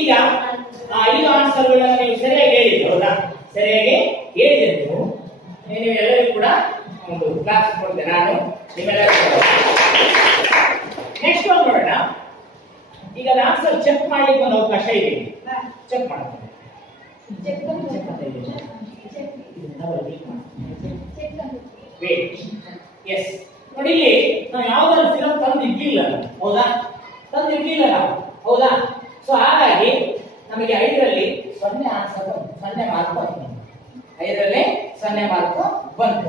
ಈಗ 5 ಆನ್ಸರ್ಗಳನ್ನು ನೀವು ಸರಿಯಾಗಿ ಹೇಳಿದ್ರಿ, ಹೌದಾ? ಸರಿಯಾಗಿ ಹೇಳಿದ್ರಿ ನೀವು ಎಲ್ಲರಿಗೂ ಕೂಡ ಒಂದು ಕ್ಲಾಸ್ ಕೊಡ್ತೇನೆ ನಾನು ನಿಮ್ಮೆಲ್ಲರಿಗೂ. ನೆಕ್ಸ್ಟ್ ಒಂದು ನೋಡೋಣ. ಈಗ ಆನ್ಸರ್ ಚೆಕ್ ಮಾಡ್ಲಿಕ್ಕೆ ಒಂದು ಅವಕಾಶ ಇದೆ. ಚೆಕ್ ಮಾಡ್ತೇನೆ. ಎಸ್ ನೋಡಿ, ಇಲ್ಲಿ ನಾವು ಯಾವ್ದಾದ್ರು ಫಿಲಂ ತಂದು ಇಡ್ಲಿಲ್ಲ, ಹೌದಾ? ತಂದು ಇಡ್ಲಿಲ್ಲ ನಾವು, ಹೌದಾ? ಸೊ ಹಾಗಾಗಿ ನಮಗೆ 5ರಲ್ಲಿ 0 ಆನ್ಸರ್, 0 ಮಾರ್ಕ್ ಬಂತು. 5ರಲ್ಲಿ 0 ಮಾರ್ಕ್ ಬಂತು.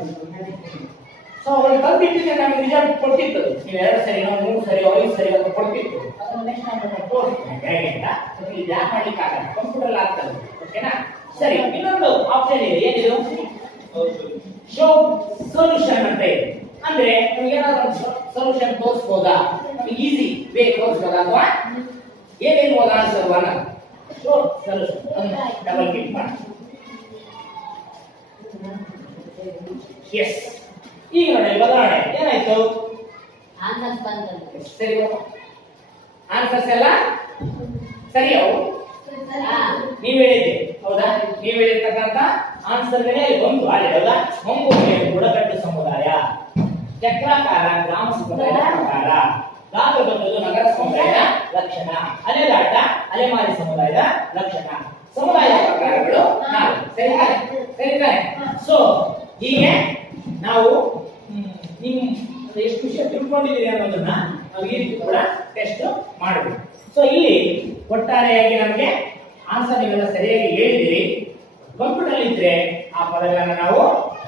ಸೊ ಅವ್ರು ತಂದಿಟ್ಟಿದ್ರೆ ನಮಗೆ ರಿಸಲ್ಟ್ ಕೊಡ್ತಿತ್ತು. ನೀವು 2 ಸರಿ 3 ಸರಿ 5 ಸರಿ ಅಂತ ಕೊಡ್ತಿತ್ತು. ಅದನ್ನ ನೆಕ್ಸ್ಟ್ ನಾನು ತೋರಿಸ್ತೀನಿ ಹೇಗೆ ಅಂತ. ಇಲ್ಲಿ ಜಾಕ್ ಮಾಡ್ಲಿಕ್ಕೆ ಆಗಲ್ಲ, ಕಂಪ್ಯೂಟರ್ ಆಗ್ತದೆ. ಓಕೆನಾ? ಸರಿ, ಇನ್ನೊಂದು ಆಪ್ಷನ್ ಇದೆ. ಏನಿದು? ಶೋ ಸೊಲ್ಯೂಷನ್ ಅಂತ ಇದೆ. ಅಂದ್ರೆ ನಮಗೆ ಏನಾದ್ರು ಸೊಲ್ಯೂಷನ್ ತೋರಿಸಬಹುದಾ, ನಮಗೆ ಈಸಿ ವೇ ತೋರಿಸಬಹುದಾ, ಅಥವಾ ಏನಿರ್ಬೋದು ಆನ್ಸರ್ ಅನ್ನ ಶೋ ಸೊಲ್ಯೂಷನ್ ಅನ್ನು ಡಬಲ್ ಕ್ಲಿಕ್ ಮಾಡಿ. ಎಸ್, ಈಗ ನೋಡಿ ಬದಲಾವಣೆ ಏನಾಯ್ತು? ಸರಿ, ಆನ್ಸರ್ಸ್ ಎಲ್ಲ ಸರಿಯಾವು ನೀವು ಹೇಳಿದ್ದೆ, ಹೌದಾ? ನೀವು ಹೇಳಿರ್ತಕ್ಕಂಥ ಆನ್ಸರ್ ಒಂದು ಆಗಿದೆ, ಹೌದಾ? ಮಂಗೋಲಿಯ ಬುಡಕಟ್ಟು ಸಮುದಾಯ, ಚಕ್ರಾಕಾರ ಗ್ರಾಮ ಸಮುದಾಯದ ಪ್ರಕಾರ, ಗಾತ್ರ ದೊಡ್ಡದು ನಗರ ಸಮುದಾಯದ ಲಕ್ಷಣ, ಅಲೆದಾಟ ಅಲೆಮಾರಿ ಸಮುದಾಯದ ಲಕ್ಷಣ, ಸಮುದಾಯದ ಪ್ರಕಾರಗಳು 4. ಸರಿ ತಾನೆ? ಸೊ ಹೀಗೆ ನಾವು ಎಷ್ಟು ವಿಷಯ ತಿಳ್ಕೊಂಡಿದ್ದೀರಿ ಅನ್ನೋದನ್ನ ನಾವು ಈ ರೀತಿ ಕೂಡ ಟೆಸ್ಟ್ ಮಾಡಬೇಕು. ಸೊ ಇಲ್ಲಿ ಒಟ್ಟಾರೆಯಾಗಿ ನಮಗೆ ಆನ್ಸರ್ ನೀವೆಲ್ಲ ಸರಿಯಾಗಿ ಹೇಳಿದಿರಿ. ಕಂಪ್ಯೂಟರ್ ಇದ್ರೆ ಆ ಪದಗಳನ್ನ ನಾವು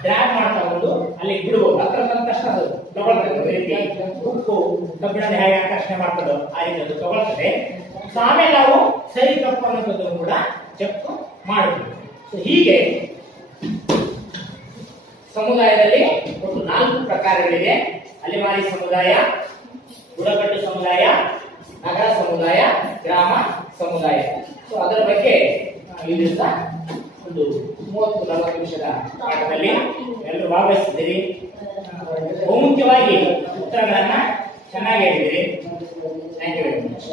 ಡ್ರ್ಯಾಗ್ ಮಾಡ್ತಾ ಬಂದು ಅಲ್ಲಿ ಬಿಡಬಹುದು. ಅದ್ರ ತಕ್ಷಣ ಅದು ತಗೊಳ್ತದೆ. ಉಪ್ಪು ಕಬ್ಬಿಣ ಹೇಗೆ ಆಕರ್ಷಣೆ ಮಾಡ್ತದೋ ಆ ರೀತಿ ಅದು ತಗೊಳ್ತದೆ. ಸೊ ಆಮೇಲೆ ನಾವು ಸರಿ ತಪ್ಪು ಅನ್ನೋದನ್ನು ಕೂಡ ಚೆಕ್ ಮಾಡಬಹುದು. ಸೊ ಹೀಗೆ ಸಮುದಾಯದಲ್ಲಿ ಒಟ್ಟು 4 ಪ್ರಕಾರಗಳಿವೆ. ಅಲೆಮಾರಿ ಸಮುದಾಯ, ಬುಡಕಟ್ಟು ಸಮುದಾಯ, ನಗರ ಸಮುದಾಯ, ಗ್ರಾಮ ಸಮುದಾಯ. ಸೊ ಅದರ ಬಗ್ಗೆ ಈ ದಿವಸ ಒಂದು 30-40 ನಿಮಿಷದ ಪಾಠದಲ್ಲಿ ಎಲ್ಲರೂ ಭಾಗವಹಿಸಿದ್ದೀರಿ. ಬಹುಮುಖ್ಯವಾಗಿ ಉತ್ತರಗಳನ್ನ ಚೆನ್ನಾಗಿ ಹೇಳಿದಿರಿ. Thank you very much.